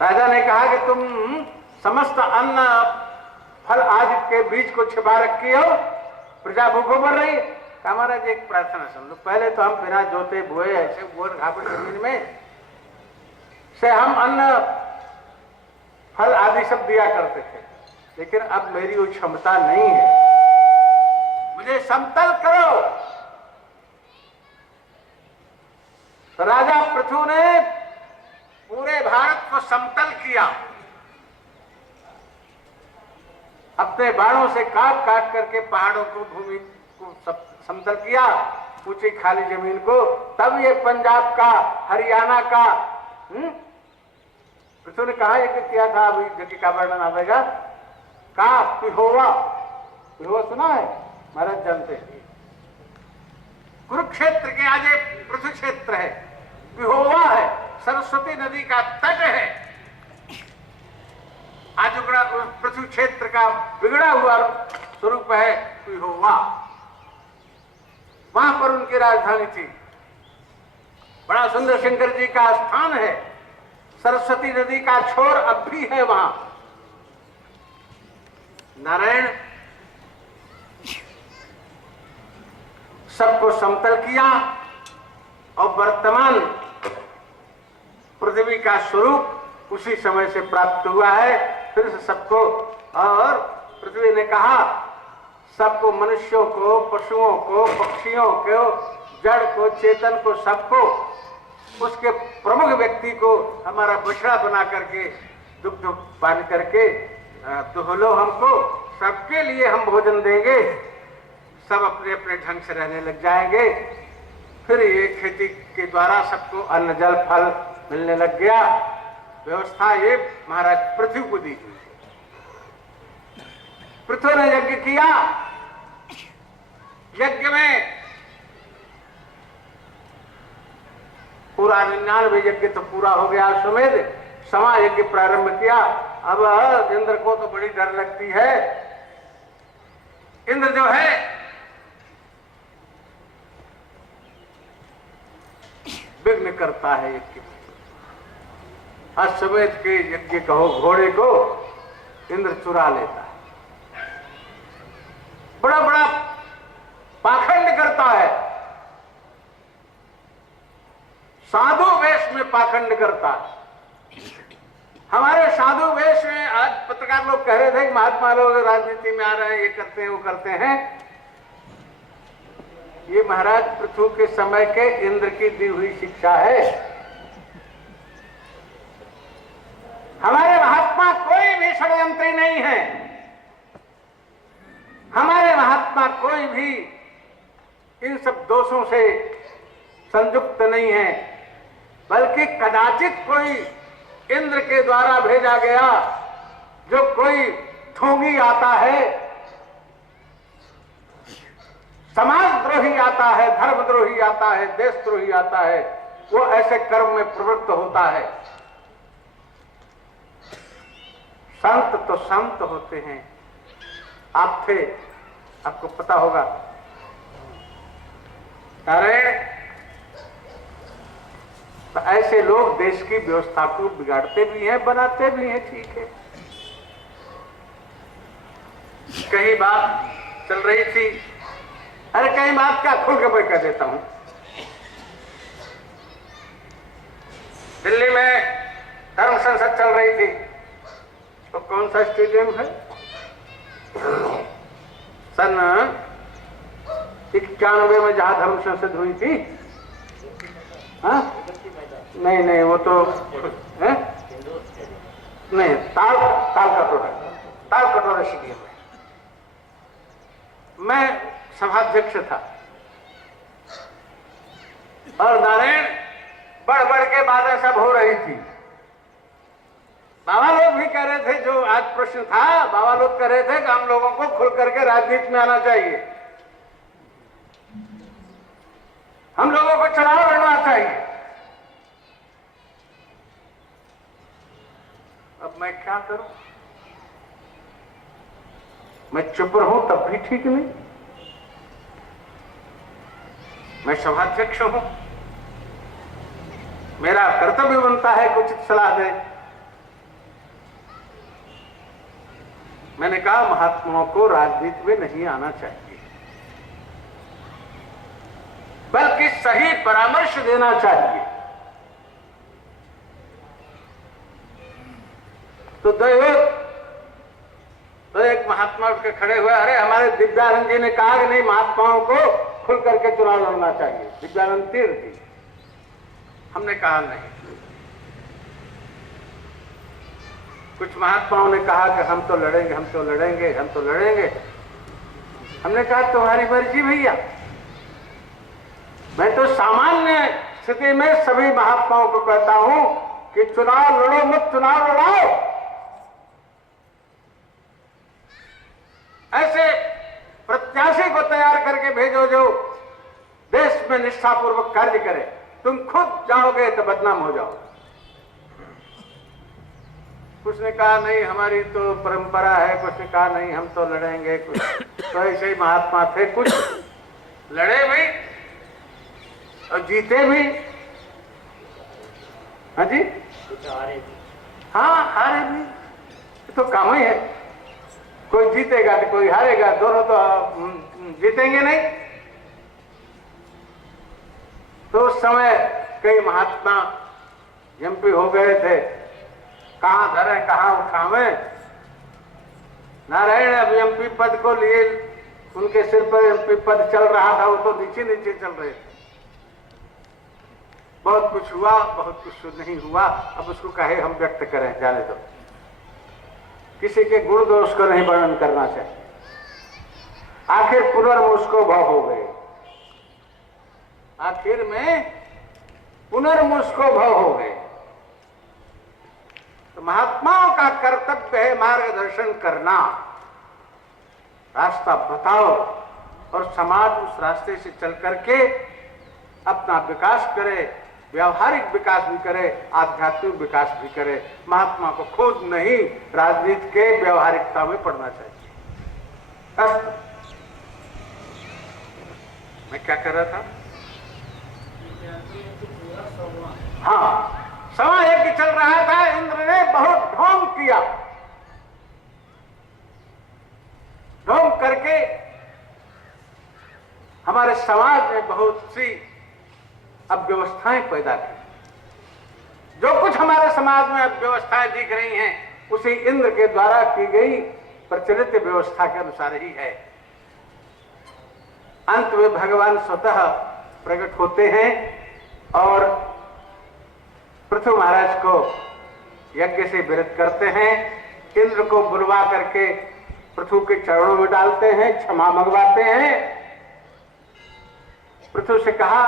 राजा ने कहा कि तुम समस्त अन्न फल आदि के बीज को छिपा रखी हो, प्रजा भूखों मर रही है। कहा महाराज एक प्रार्थना सुन लो, पहले तो हम बिना जोते बोए ऐसे बोर घापड़ जमीन में से हम अन्न फल आदि सब दिया करते थे, लेकिन अब मेरी वो क्षमता नहीं है, मुझे समतल करो। तो राजा पृथु ने पूरे भारत को समतल किया, अपने बाणों से काट काट करके पहाड़ों को, भूमि को समतल किया, ऊंची खाली जमीन को। तब ये पंजाब का, हरियाणा का पृथु ने कहा यज्ञ किया था, अभी यज्ञ का वर्णन आवेगा। कहा पिहोवा, पिहोवा सुना है महाराज, जानते हैं। कुरुक्षेत्र के आगे पृथु क्षेत्र है, पिहोवा है, सरस्वती नदी का तट है। आज पृथु क्षेत्र का बिगड़ा हुआ स्वरूप है पिहोवा, वहां पर उनकी राजधानी थी। बड़ा सुंदर शंकर जी का स्थान है, सरस्वती नदी का छोर अब भी है वहां। नारायण सबको समतल किया और वर्तमान पृथ्वी का स्वरूप उसी समय से प्राप्त हुआ है फिर से सबको। और पृथ्वी ने कहा सबको, मनुष्यों को, पशुओं को, पक्षियों को, जड़ को, चेतन को, सबको, उसके प्रमुख व्यक्ति को हमारा बछड़ा बना करके दुग्ध पान करके दुहलो हमको, सबके लिए हम भोजन देंगे, सब अपने अपने ढंग से रहने लग जाएंगे। फिर ये खेती के द्वारा सबको अन्न जल फल मिलने लग गया। व्यवस्था ये महाराज पृथ्वी को दी हुई। पृथ्वी ने यज्ञ किया, यज्ञ में पूरा 99 यज्ञ तो पूरा हो गया। अश्वमेध समा यज्ञ प्रारंभ किया। अब इंद्र को तो बड़ी डर लगती है। इंद्र जो है विघ्न करता है यज्ञ में। अश्वमेध के यज्ञ कहो घोड़े को इंद्र चुरा लेता है, बड़ा बड़ा पाखंड करता है, साधु वेश में पाखंड करता है। हमारे साधु वेश में आज पत्रकार लोग कह रहे थे कि महात्मा लोग राजनीति में आ रहे हैं, ये करते हैं वो करते हैं। ये महाराज पृथु के समय के इंद्र की दी हुई शिक्षा है। हमारे महात्मा कोई भी षड्यंत्री नहीं है, हमारे महात्मा कोई भी इन सब दोषों से संयुक्त नहीं है, बल्कि कदाचित कोई इंद्र के द्वारा भेजा गया जो कोई ढोंगी आता है, समाजद्रोही आता है, धर्मद्रोही आता है, देशद्रोही आता है, वो ऐसे कर्म में प्रवृत्त होता है। संत तो संत होते हैं। आप थे, आपको पता होगा। अरे तो ऐसे लोग देश की व्यवस्था को बिगाड़ते भी हैं, बनाते भी हैं, ठीक है। कहीं बात चल रही थी, अरे कहीं बात क्या खुल के मैं कह देता हूं। दिल्ली में धर्म संसद चल रही थी, तो कौन सा स्टेडियम है, सन 91 में जहां धर्म संसद हुई थी। हाँ? नहीं वो तो है? नहीं, ताल कटोरा स्टेडियम में मैं सभाध्यक्ष था। और नारायण बढ़ बढ़ के बातें सब हो रही थी। बाबा लोग भी कह रहे थे, जो आज प्रश्न था, बाबा लोग कह रहे थे कि हम लोगों को खुल करके राजनीति में आना चाहिए, हम लोगों को चुनाव लड़ना चाहिए। अब मैं क्या करूं? मैं चुप रहूं तब भी ठीक नहीं। मैं सभाध्यक्ष हूं, मेरा कर्तव्य बनता है कुछ सलाह दे। मैंने कहा महात्माओं को राजनीति में नहीं आना चाहिए, बल्कि सही परामर्श देना चाहिए। तो एक महात्मा उठ के खड़े हुए, अरे हमारे दिव्यानंद जी ने कहा कि नहीं, महात्माओं को खुल करके चुनाव लड़ना चाहिए। दिव्यानंद तीर्थ जी, हमने कहा नहीं। कुछ महात्माओं ने कहा कि हम तो लड़ेंगे, हम तो लड़ेंगे, हम तो लड़ेंगे। हमने कहा तुम्हारी मर्जी भैया, मैं तो सामान्य स्थिति में सभी महात्माओं को कहता हूं कि चुनाव लड़ो मत, चुनाव लड़ाओ। ऐसे प्रत्याशी को तैयार करके भेजो जो देश में निष्ठापूर्वक कार्य करे। तुम खुद जाओगे तो बदनाम हो जाओ। कुछ ने कहा नहीं, हमारी तो परंपरा है। कुछ ने कहा नहीं, हम तो लड़ेंगे। कुछ तो ऐसे ही महात्मा थे, कुछ लड़े भी और जीते भी। हाँ जी, हाँ हारे भी। तो काम ही है, कोई जीतेगा तो कोई हारेगा, दोनों तो जीतेंगे नहीं। तो उस समय कई महात्मा एमपी हो गए थे, कहां धरे कहां उठावे। नारायण अब एमपी पद को लिए, उनके सिर पर एमपी पद चल रहा था, वो तो नीचे नीचे चल रहे थे। बहुत कुछ हुआ, बहुत कुछ नहीं हुआ। अब उसको कहे हम व्यक्त करें, जाने दो। किसी के गुण दोष को नहीं वर्णन करना चाहिए। आखिर पुनर्मुस्को भाव हो गए, आखिर में पुनर्मुस्को भाव हो गए। तो महात्माओं का कर्तव्य है मार्गदर्शन करना, रास्ता बताओ, और समाज उस रास्ते से चल करके अपना विकास करे, व्यावहारिक विकास भी करे, आध्यात्मिक विकास भी करे। महात्मा को खुद नहीं, राजनीति के व्यावहारिकता में पढ़ना चाहिए। मैं क्या कर रहा था? हाँ, सवा यज्ञ चल रहा था। इंद्र ने बहुत ढोंग किया, ढोंग करके हमारे समाज में बहुत सी अव्यवस्थाएं पैदा की। जो कुछ हमारे समाज में अव्यवस्थाएं दिख रही हैं, उसी इंद्र के द्वारा की गई प्रचलित व्यवस्था के अनुसार ही है। अंत में भगवान स्वतः प्रकट होते हैं और पृथु महाराज को यज्ञ से विरत करते हैं। इंद्र को बुलवा करके पृथु के चरणों में डालते हैं, क्षमा मंगवाते हैं। पृथु से कहा,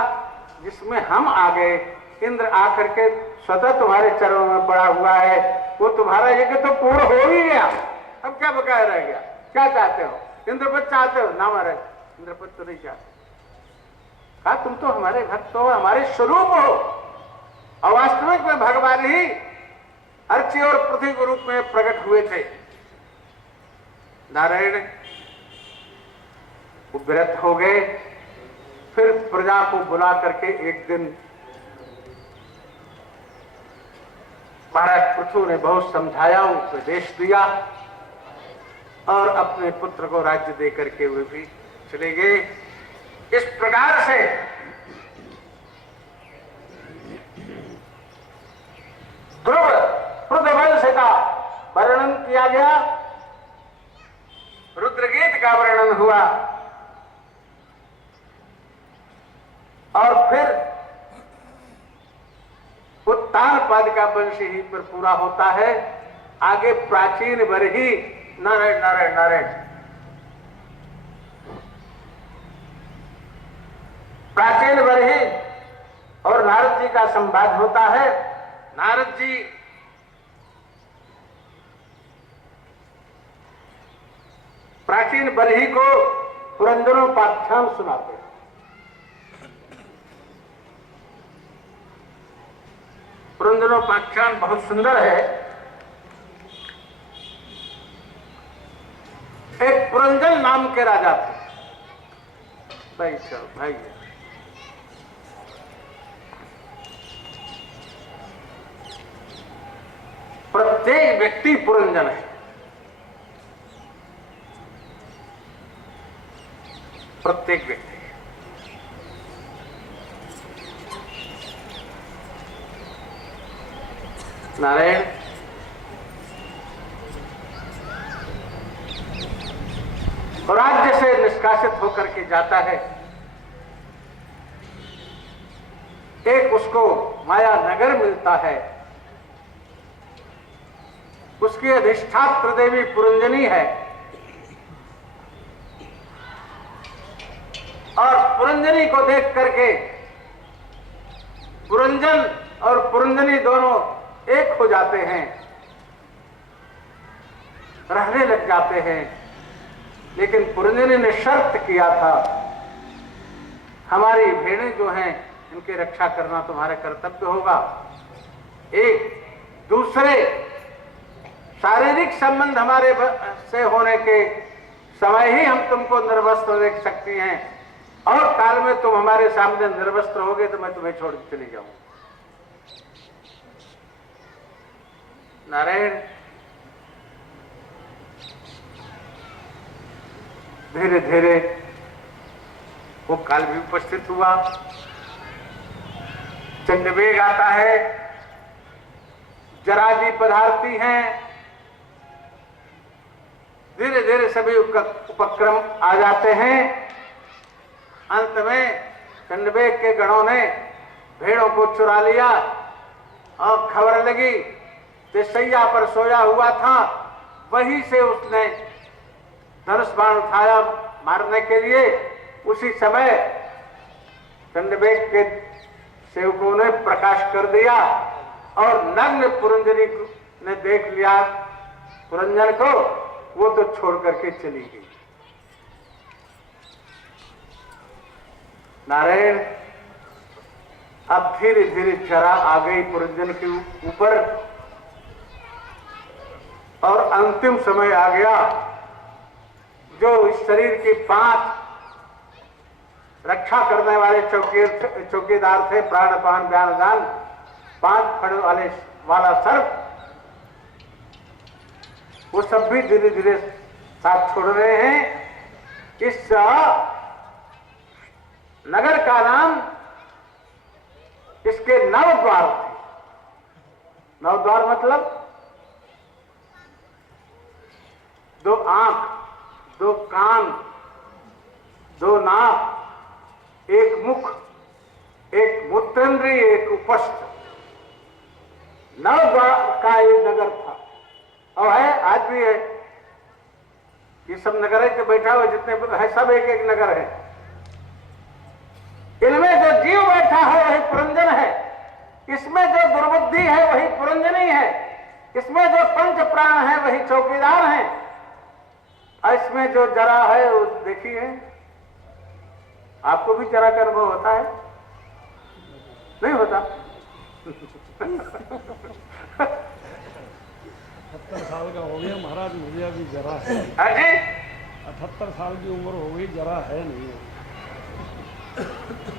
जिसमें हम आ गए, इंद्र आकर के स्वतः तुम्हारे चरणों में पड़ा हुआ है, वो तुम्हारा यज्ञ तो पूर्ण हो ही गया, अब क्या बकाया रह गया? क्या चाहते हो? इंद्रपद चाहते हो? ना महाराज, इंद्रपद तो नहीं चाहते। कहा, तुम तो हमारे भक्त हो, हमारे स्वरूप हो, और वास्तविक में भगवान ही अर्ची और पृथ्वी के रूप में प्रकट हुए थे। नारायण विरत हो गए। फिर प्रजा को बुला करके एक दिन महाराज पृथु ने बहुत समझाया, उपदेश दिया, और अपने पुत्र को राज्य दे करके वे भी चले गए। इस प्रकार से ध्रुव पृथ्वी का वर्णन किया गया, रुद्रगीत का वर्णन हुआ, और फिर उत्तान पद का वंश ही पर पूरा होता है। आगे प्राचीन बरही, नारायण नारायण नारायण, प्राचीन बरही और नारद जी का संवाद होता है। नारद जी प्राचीन बरही को पुरंदरोपाख्यान सुनाते हैं। पुरंदरोपाख्यान बहुत सुंदर है। एक पुरंजन नाम के राजा थे। भाई चलो भाई, प्रत्येक व्यक्ति पुरंजन है। प्रत्येक व्यक्ति। नारायण राज्य से निष्कासित होकर के जाता है। एक उसको माया नगर मिलता है, उसकी अधिष्ठात्र देवी पुरंजनी है और पुरंजनी को देख करके पुरंजन और पुरंजनी दोनों एक हो जाते हैं, रहने लग जाते हैं। लेकिन पुरंजनी ने शर्त किया था, हमारी भेड़ें जो हैं इनकी रक्षा करना तुम्हारा कर्तव्य होगा। एक दूसरे शारीरिक संबंध हमारे से होने के समय ही हम तुमको निर्वस्त्र देख सकती हैं और काल में तुम हमारे सामने निर्वस्त्र होगे तो मैं तुम्हें छोड़ के चली जाऊंगी। नारायण धीरे धीरे वो काल भी उपस्थित हुआ। चंडवेग आता है, जरा जी पधारती हैं। धीरे धीरे सभी उपक्रम आ जाते हैं। अंत में चंडवेग के गणों ने भेड़ों को चुरा लिया और खबर लगी कि सैया पर सोया हुआ था, वहीं से उसने धनुष बाण उठाया मारने के लिए। उसी समय चंडवेग के सेवकों ने प्रकाश कर दिया और नग्न पुरंजनी ने देख लिया पुरंजन को, वो तो छोड़ करके चली गई। नारायण अब धीरे धीरे जरा आ गई पुरंजन के ऊपर और अंतिम समय आ गया। जो इस शरीर के 5 रक्षा करने वाले चौकीदार थे, प्राणपान ज्ञान दान, 5 फड़ वाला सर्प, वो सब भी धीरे धीरे साथ छोड़ रहे हैं। इस नगर का नाम इसके 9 द्वार थे। 9 द्वार मतलब 2 आंख, 2 कान, 2 नाक, 1 मुख, 1 मूत्रेंद्रिय, 1 उपस्थ, 9 द्वार का ये नगर था और है, आज भी है। ये सब नगर है जो बैठा हुआ जितने है सब एक एक नगर है। इनमें जो जीव बैठा है वही पुरंजन है, इसमें जो दुर्बुद्धि है वही पुरंजनी है, इसमें जो पंच प्राण है वही चौकीदार हैं, और इसमें जो जरा है वो देखिए। आपको भी जरा का अनुभव होता है? नहीं होता? 78 साल का हो गया महाराज, मुझे अभी जरा है। हाँ जी, 78 साल की उम्र हो गई, जरा है नहीं।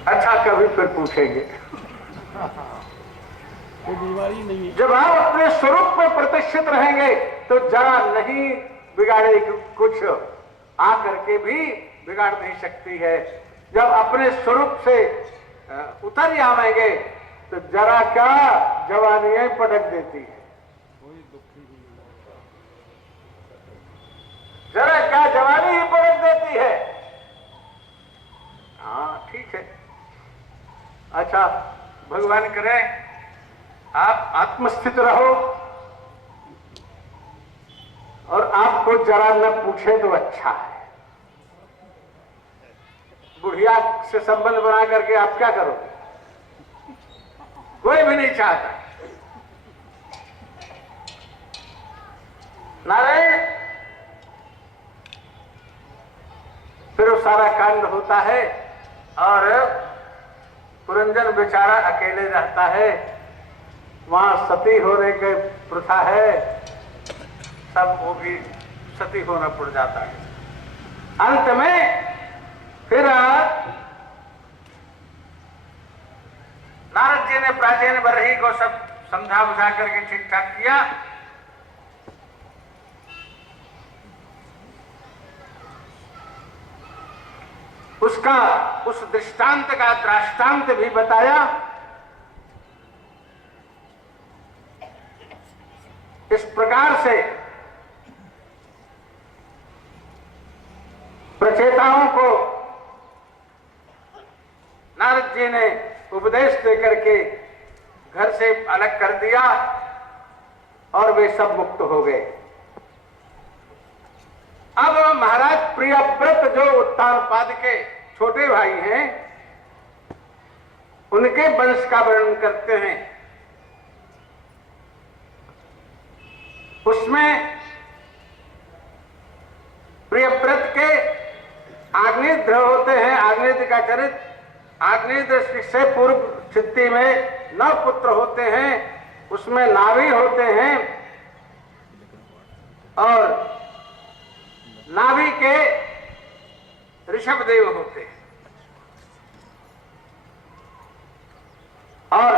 अच्छा, कभी फिर पूछेंगे। कोई बीमारी नहीं है। जब आप अपने स्वरूप में प्रतिष्ठित रहेंगे तो जरा नहीं बिगाड़ेगी, कुछ आकर के भी बिगाड़ नहीं सकती है। जब अपने स्वरूप से उतर जाएंगे तो जरा क्या जवानियां पटक देती है, जरा क्या जवानी ही पटक देती है। हाँ ठीक है। अच्छा, भगवान करे आप आत्मस्थित रहो और आपको जरा न पूछे तो अच्छा है। बुढ़िया से संबंध बना करके आप क्या करोगे? कोई भी नहीं चाहता। नारायण फिर वो सारा कांड होता है और पुरंजन बेचारा अकेले रहता है। वहां सती होने के प्रथा है, सब वो भी सती होना पड़ जाता है। अंत में फिर नारद जी ने प्राचीन बरही को सब समझा बुझा करके ठीक ठाक किया। उसका उस दृष्टांत का दृष्टांत भी बताया। इस प्रकार से प्रचेताओं को नारद जी ने उपदेश देकर के घर से अलग कर दिया और वे सब मुक्त हो गए। अब महाराज प्रियव्रत जो उत्तानपाद के छोटे भाई हैं, उनके वंश का वर्णन करते हैं। उसमें प्रियव्रत के आग्नेय होते हैं, आग्नेय का चरित्र। आग्नेय से पूर्व चित्ती में 9 पुत्र होते हैं, उसमें नाभि होते हैं और नाभि के ऋषभदेव होते हैं। और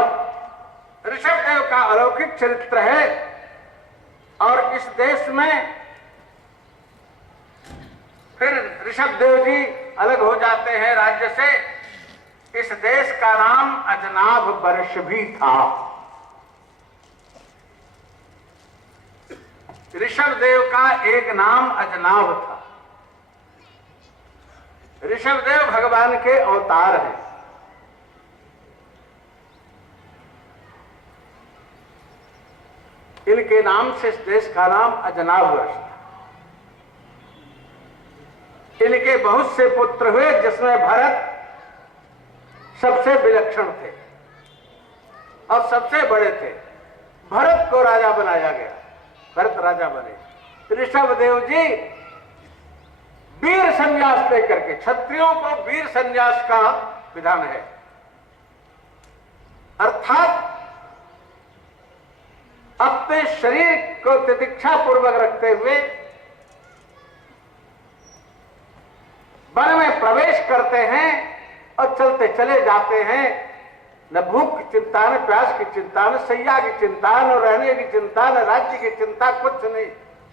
ऋषभदेव का अलौकिक चरित्र है। और इस देश में फिर ऋषभदेव जी अलग हो जाते हैं राज्य से। इस देश का नाम अजनाभ वर्ष भी था। ऋषभदेव का एक नाम अजनाभ था। ऋषभदेव भगवान के अवतार हैं। इनके नाम से इस देश का नाम अजनाभ वर्ष था। इनके बहुत से पुत्र हुए, जिसमें भरत सबसे विलक्षण थे और सबसे बड़े थे। भरत को राजा बनाया गया, भरत राजा बने। ऋषभदेव जी वीर संन्यास लेकर के, क्षत्रियों को वीर संन्यास का विधान है, अर्थात अपने शरीर को तितिक्षा पूर्वक रखते हुए वन में प्रवेश करते हैं और चलते चले जाते हैं। न भूख की चिंता, न प्यास की चिंता, न सैया की चिंता, न रहने की चिंता, न राज्य की चिंता, कुछ नहीं,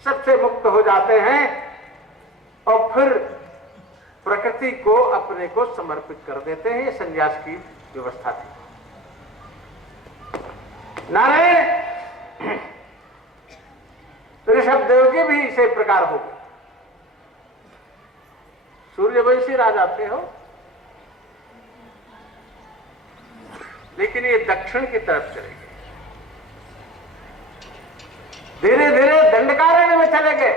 सबसे मुक्त हो जाते हैं और फिर प्रकृति को, अपने को समर्पित कर देते हैं। ये संन्यास की व्यवस्था थी। नारायण ऋषभदेव जी भी इसी प्रकार हो गए। सूर्यवंशी राजा थे हो, लेकिन ये दक्षिण की तरफ चले गए, धीरे धीरे दंडकारण्य में चले गए,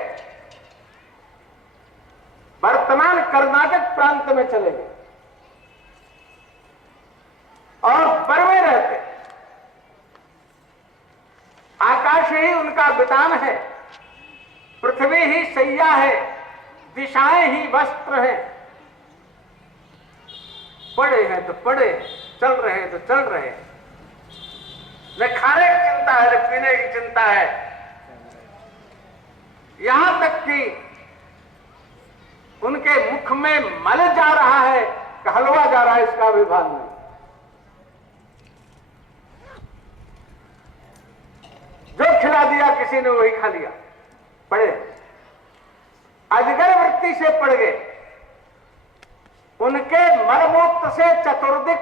वर्तमान कर्नाटक प्रांत में चले गए और वन में रहते। आकाश ही उनका वितान है, पृथ्वी ही सैया है, दिशाएं ही वस्त्र हैं। पड़े हैं तो पड़े, चल रहे हैं तो चल रहे हैं। न खाने की चिंता है, न पीने की चिंता है। यहां तक कि उनके मुख में मल जा रहा है कि हलवा जा रहा है, इसका भी भान नहीं। जो खिला दिया किसी ने वही खा लिया। पड़े अजगर वृत्ति से पड़ गए। उनके मलमूत्र से चतुर्दिक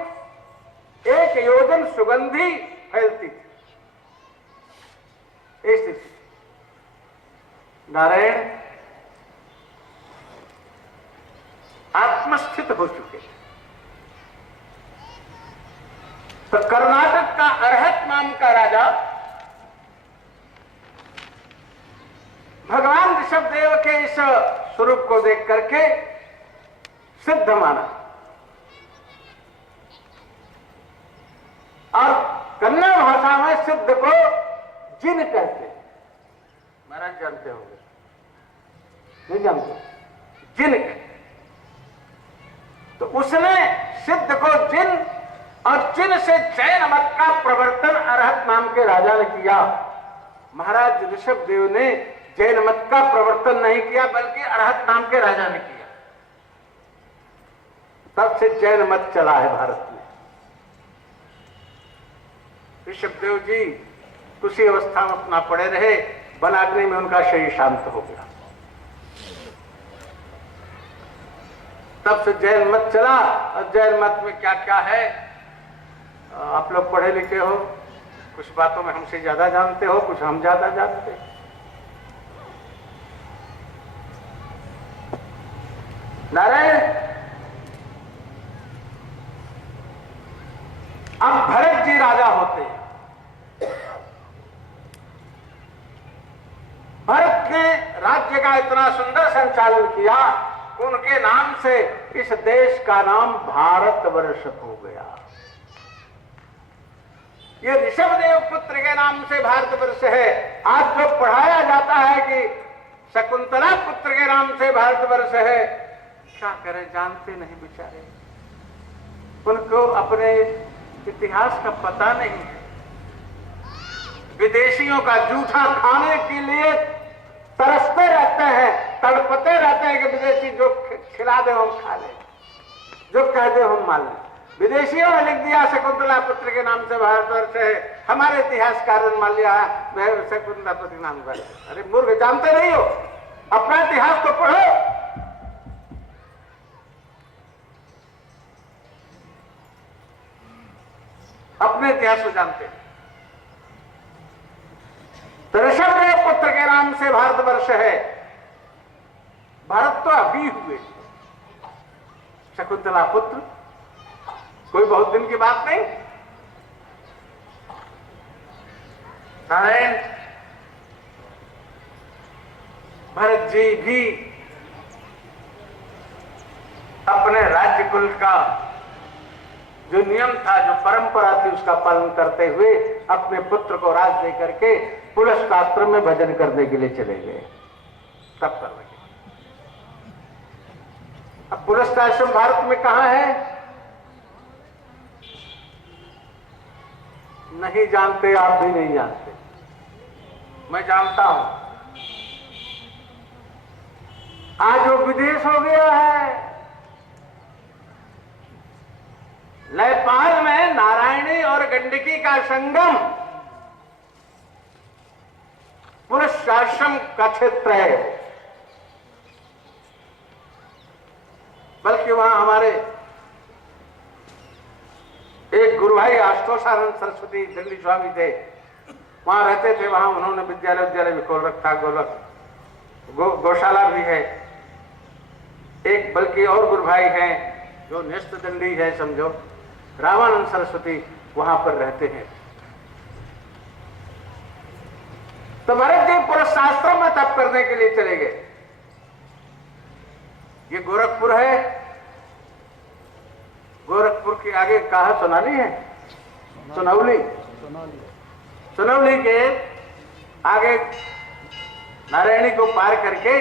1 योजन सुगंधी फैलती थी। स्थिति नारायण आत्मस्थित हो चुके। तो कर्नाटक का अरहत नाम का राजा भगवान ऋषभदेव के इस स्वरूप को देख करके सिद्ध माना। और कन्नड़ भाषा में सिद्ध को जिन कहते हैं। महाराज जानते होंगे, नहीं जानते? जिन कहते। तो उसने सिद्ध को जिन और जिन से जैन मत का प्रवर्तन अरहत नाम के राजा ने किया। महाराज ऋषभदेव ने जैन मत का प्रवर्तन नहीं किया, बल्कि अरहत नाम के राजा ने किया। तब से जैन मत चला है भारत में। ऋषभदेव जी उसी अवस्था में अपना पड़े रहे। वनाग्नि में उनका शरीर शांत हो गया। तब से जैन मत चला। और जैन मत में क्या क्या है, आप लोग पढ़े लिखे हो, कुछ बातों में हमसे ज्यादा जानते हो, कुछ हम ज्यादा जानते हैं। नारायण, अब भरत जी राजा होते हैं। भरत ने राज्य का इतना सुंदर संचालन किया, उनके नाम से इस देश का नाम भारतवर्ष हो गया। ये ऋषभदेव पुत्र के नाम से भारतवर्ष है। आज जो पढ़ाया जाता है कि शकुंतला पुत्र के नाम से भारतवर्ष है, क्या करें, जानते नहीं बेचारे, उनको अपने इतिहास का पता नहीं है। विदेशियों का जूठा खाने के लिए तरसते रहते हैं, तड़पते रहते हैं कि विदेशी जो खिला दे हम खा ले, जो कह दे हम मान लें। विदेशियों ने लिख दिया शकुंतला पुत्र के नाम से भारतवर्ष है, हमारे इतिहासकारों ने मान लिया शकुंतला पुत्र के नाम पर। अरे मूर्ख, जानते नहीं हो, अपना इतिहास तो पढ़ो। अपने इतिहास को जानते हैं। तो ऋषभदेव पुत्र के नाम से भारतवर्ष है। भारत तो अभी हुए, शकुंतला पुत्र कोई बहुत दिन की बात नहीं। नारायण, भरत जी भी अपने राज्य कुल का जो नियम था, जो परंपरा थी, उसका पालन करते हुए अपने पुत्र को राज दे करके पुलस्त्याश्रम में भजन करने के लिए चले गए। तब कर लगे। अब पुलस्त्याश्रम भारत में कहां है नहीं जानते, आप भी नहीं जानते, मैं जानता हूं। आज वो विदेश हो गया है। नेपाल में नारायणी और गंडकी का संगम पुलस्त्याश्रम का क्षेत्र है। बल्कि वहां हमारे एक गुरु भाई आशुतोषानंद सरस्वती दिल्ली स्वामी थे, वहां रहते थे। वहां उन्होंने विद्यालय भी खोल रखा, गौशाला भी है। एक बल्कि और गुरु भाई हैं जो न्यस्त दंडी है, समझो, रामानंद सरस्वती, वहां पर रहते हैं। तो भरत जी पुलस्त्याश्रम में तप करने के लिए चले गए। ये गोरखपुर है। गोरखपुर के आगे कहा सोनाली है, सोनौली, सोनौली के आगे नारायणी को पार करके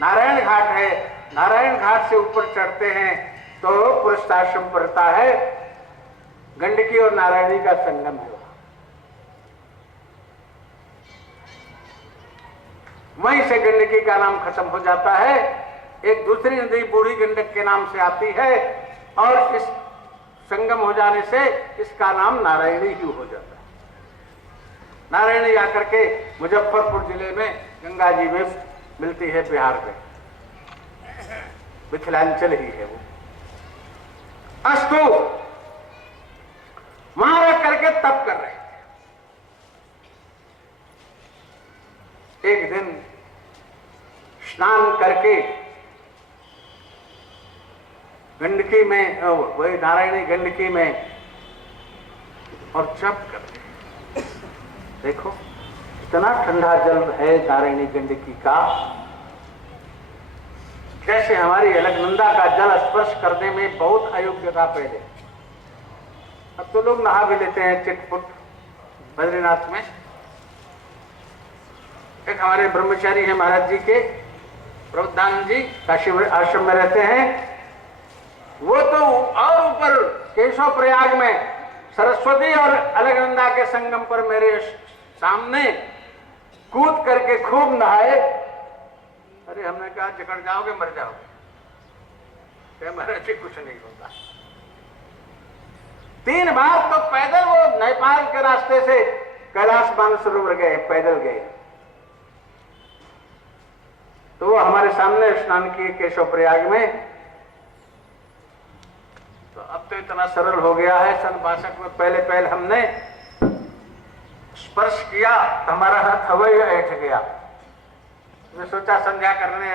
नारायण घाट है। नारायण घाट से ऊपर चढ़ते हैं तो पुलस्त्याश्रम पड़ता है। गंडकी और नारायणी का संगम है। वहीं से गंडकी का नाम खत्म हो जाता है। एक दूसरी नदी बूढ़ी गंडक के नाम से आती है और इस संगम हो जाने से इसका नाम नारायणी ही हो जाता है। नारायणी आकर के मुजफ्फरपुर जिले में गंगा जी में मिलती है, बिहार में, मिथिलांचल ही है वो। अस्तु, वहां रह करके तप कर रहे थे। एक दिन स्नान करके गंडकी में, वही नारायणी गंडकी में, और जप कर रहे। देखो इतना ठंडा जल है नारायणी गंडकी का, जैसे हमारी अलकनंदा का जल स्पर्श करने में बहुत अयोग्य था पहले। अब तो लोग नहा भी लेते हैं चिटपुट बद्रीनाथ में। एक हमारे ब्रह्मचारी हैं महाराज जी के, प्रबुद्धानंद जी, काशी आश्रम में रहते हैं। वो तो और ऊपर केशव प्रयाग में सरस्वती और अलकनंदा के संगम पर मेरे सामने कूद करके खूब नहाए। अरे हमने कहा जकड़ जाओगे, मर जाओगे। क्या महाराज जी कुछ नहीं होता। 3 बार तो पैदल वो नेपाल के रास्ते से कैलाश मानसरोवर गए, पैदल गए। तो वो हमारे सामने स्नान किए केशव प्रयाग में, तो अब तो इतना सरल हो गया है। सन 62 में पहले हमने स्पर्श किया तो हमारा हाथ हवाई ऐठ गया। मैं सोचा संध्या करने,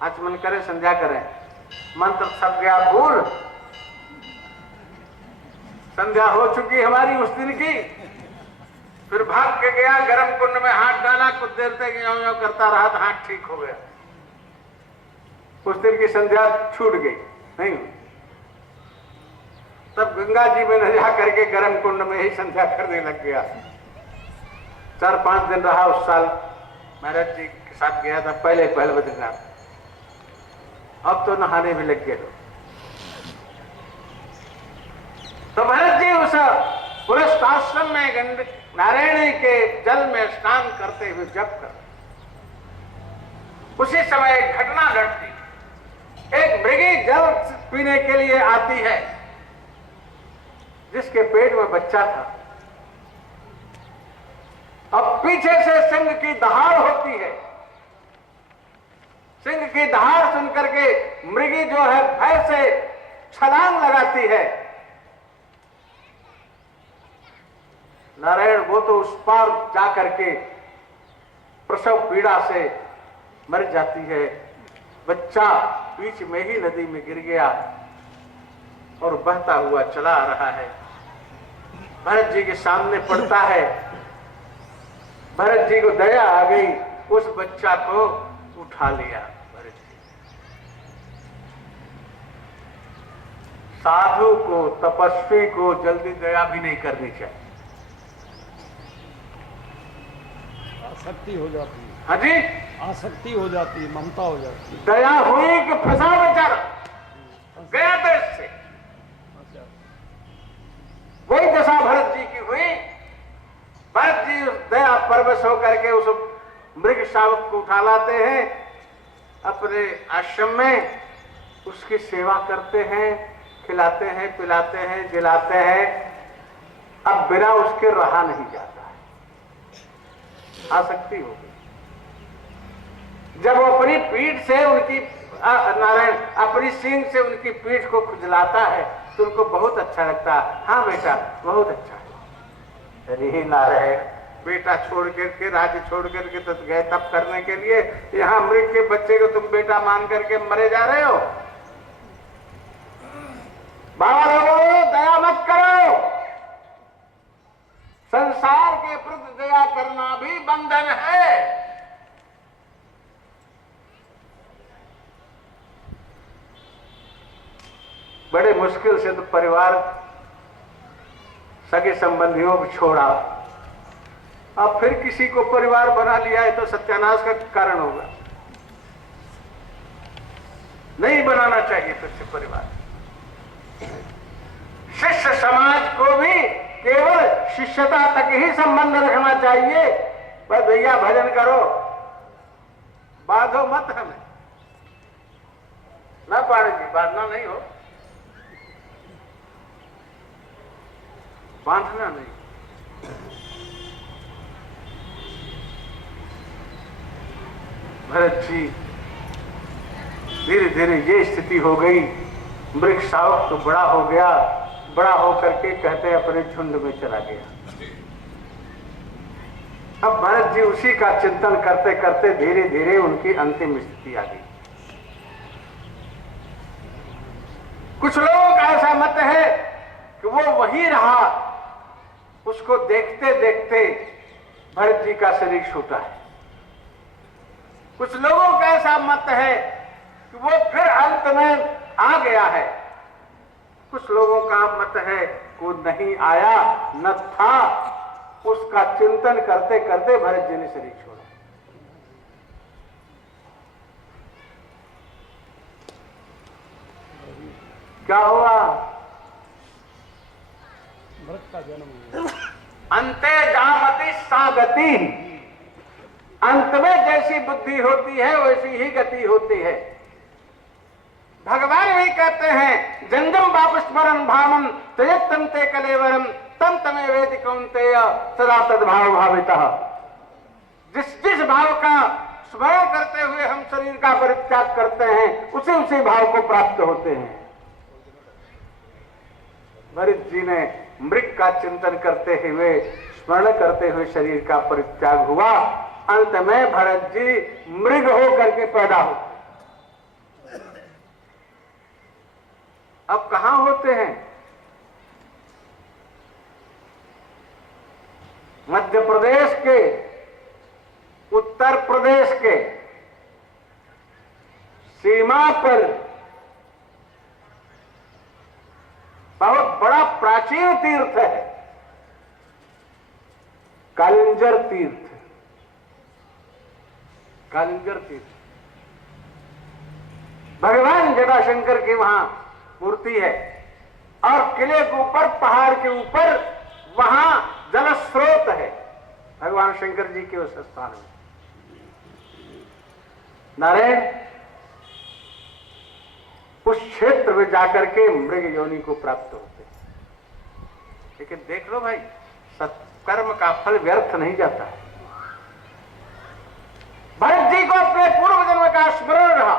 आचमन करें, संध्या करें, मंत्र सब गया भूल। संध्या हो चुकी हमारी उस दिन की। फिर भाग के गया, गर्म कुंड में हाथ डाला, कुछ देर तक यों यों करता रहा तो हाथ ठीक हो गया। उस दिन की संध्या छूट गई नहीं। तब गंगा जी में न जा करके गर्म कुंड में ही संध्या करने लग गया। 4-5 दिन रहा उस साल, महाराज जी के साथ गया था पहले बद्रीनाथ। अब तो नहाने भी लग गए लोग। तो महाराज जी उस पुरस्थ आश्रम में नारायणी के जल में स्नान करते हुए जप कर, उसी समय एक घटना घटती। एक मृगी जल पीने के लिए आती है, जिसके पेट में बच्चा था। अब पीछे से सिंह की दहाड़ होती है। सिंह की दहाड़ सुनकर के मृगी जो है भय से छलांग लगाती है। नारायण वो तो उस पार जाकर के प्रसव पीड़ा से मर जाती है। बच्चा बीच में ही नदी में गिर गया और बहता हुआ चला आ रहा है। भरत जी के सामने पड़ता है। भरत जी को दया आ गई, उस बच्चा को उठा लिया भरत जी। साधु को, तपस्वी को जल्दी दया भी नहीं करनी चाहिए। आसक्ति हो जाती है। हाँ जी, आसक्ति हो जाती है, ममता हो जाती है। दया हुई कि फंसा बेचारा, गया देश से। वही दशा भरत जी की हुई। भरत जी उस दया परवश होकर के उस मृग शावक को उठा लाते हैं, अपने आश्रम में उसकी सेवा करते हैं, खिलाते हैं, पिलाते हैं, जिलाते हैं। अब बिना उसके रहा नहीं जाता है, आसक्ति हो गई। जब वो अपनी पीठ से उनकी नारायण अपनी सींग से उनकी पीठ को खुजलाता है तो उनको बहुत अच्छा लगता है। हाँ बेटा बहुत अच्छा है। अरे नारायण, बेटा छोड़ करके, राज्य छोड़ करके तो गए तप करने के लिए, यहाँ मृग के बच्चे को तुम बेटा मान करके मरे जा रहे हो। बाबा लोगों दया मत करो। संसार के प्रति दया करना भी बंधन है। बड़े मुश्किल से तो परिवार सगे संबंधियों को छोड़ा, अब फिर किसी को परिवार बना लिया है तो सत्यानाश का कारण होगा। नहीं बनाना चाहिए फिर से परिवार। शिष्य समाज को भी केवल शिष्यता तक ही संबंध रखना चाहिए। पर भैया भजन करो, बांधो मत हमें। ना पाड़े जी, बांधना नहीं हो, बांधना नहीं। भरत जी धीरे धीरे ये स्थिति हो गई। मृग शावक तो बड़ा हो गया, बड़ा होकर के कहते अपने झुंड में चला गया। अब भरत जी उसी का चिंतन करते करते धीरे धीरे उनकी अंतिम स्थिति आ गई। कुछ लोगों का ऐसा मत है कि वो वही रहा, उसको देखते देखते भरत जी का शरीर छूटा है। कुछ लोगों का ऐसा मत है कि वो फिर अंत में आ गया है। कुछ लोगों का मत है कि वो नहीं आया, न था। उसका चिंतन करते करते भरत जी ने शरीर छोड़ा। क्या हुआ? भरत का जन्म हुआ। अंते जामति सा गति। अंत में जैसी बुद्धि होती है वैसी ही गति होती है। भगवान भी कहते हैं जंगम बाप स्मरण भावम त्यजत्तम ते कलेवरम तम तमे वेद कौन्तेय सदा तद्भाव भावितः। जिस भाव का स्मरण करते हुए हम शरीर का परित्याग करते हैं उसी भाव को प्राप्त होते हैं। भरत जी ने मृग का चिंतन करते हुए, स्मरण करते हुए शरीर का परित्याग हुआ। अंत में भरत जी मृग होकर के पैदा हो। अब कहां होते हैं? मध्य प्रदेश के, उत्तर प्रदेश के सीमा पर बहुत बड़ा प्राचीन तीर्थ है, कालिंजर तीर्थ। कालिंजर तीर्थ भगवान जटाशंकर की वहां मूर्ति है, और किले के ऊपर, पहाड़ के ऊपर वहां जल स्रोत है भगवान शंकर जी के उस स्थान में। नारायण उस क्षेत्र में जाकर के मृग योनि को प्राप्त होते हैं। लेकिन देख लो भाई, सत्कर्म का फल व्यर्थ नहीं जाता है। भरत जी को अपने पूर्व जन्म का स्मरण रहा।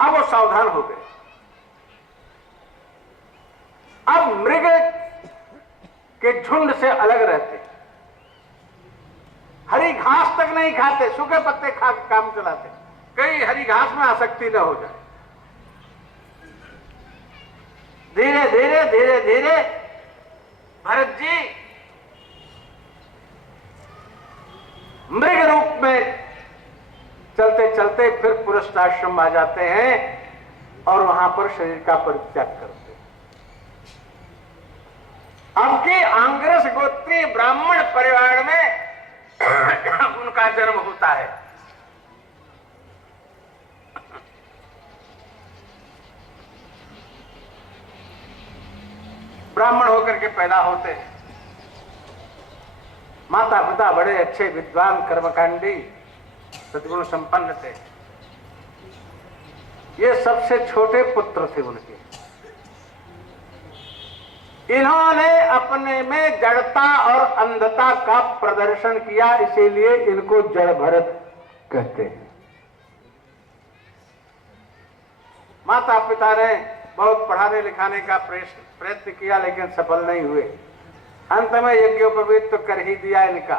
अब वो सावधान हो गए। अब मृग के झुंड से अलग रहते, हरी घास तक नहीं खाते, सूखे पत्ते खा के काम चलाते, कहीं हरी घास में आसक्ति न हो जाए। धीरे धीरे धीरे धीरे भरत जी मृग रूप में चलते चलते फिर पुरुषाश्रम आ जाते हैं और वहां पर शरीर का परित्याग करते हैं। अब के आंग्रस गोत्री ब्राह्मण परिवार में उनका जन्म होता है। ब्राह्मण होकर के पैदा होते हैं। माता पिता बड़े अच्छे विद्वान, कर्मकांडी, सद्गुण संपन्न थे। ये सबसे छोटे पुत्र थे उनके। इन्होंने अपने में जड़ता और अंधता का प्रदर्शन किया, इसीलिए इनको जड़ भरत कहते हैं। माता पिता ने बहुत पढ़ाने लिखाने का प्रयत्न किया, लेकिन सफल नहीं हुए। अंत में यज्ञोपवीत तो कर ही दिया इनका।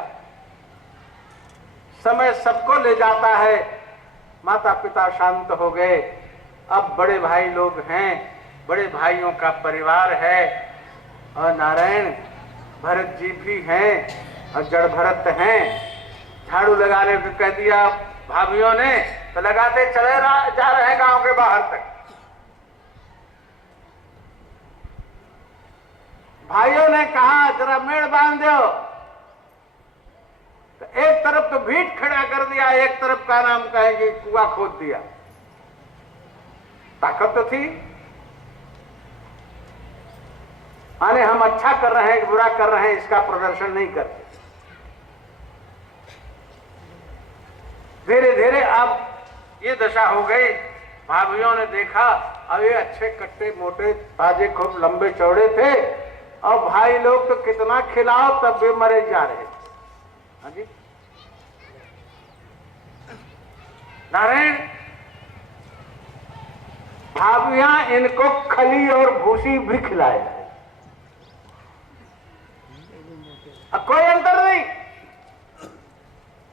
समय सबको ले जाता है। माता पिता शांत हो गए। अब बड़े भाई लोग हैं, बड़े भाइयों का परिवार है, और नारायण भरत जी भी हैं और जड़ भरत हैं। झाड़ू लगाने को कह दिया भाभियों ने, तो लगाते चले जा रहे हैं गांव के बाहर तक। भाइयों ने कहा जरा मेड़ बांध दो, तो एक तरफ तो भीट खड़ा कर दिया, एक तरफ का नाम कहेंगे कुआं खोद दिया। ताकत तो थी, माने हम अच्छा कर रहे हैं, बुरा कर रहे हैं, इसका प्रदर्शन नहीं करते। धीरे धीरे अब ये दशा हो गई। भाभियों ने देखा अब ये अच्छे कट्टे मोटे ताजे खूब लंबे चौड़े थे, और भाई लोग तो कितना खिलाओ तब भी मरे जा रहे। हाँ जी नारायण, भाभियां इनको खली और भूसी भी खिलाए, अब कोई अंतर नहीं।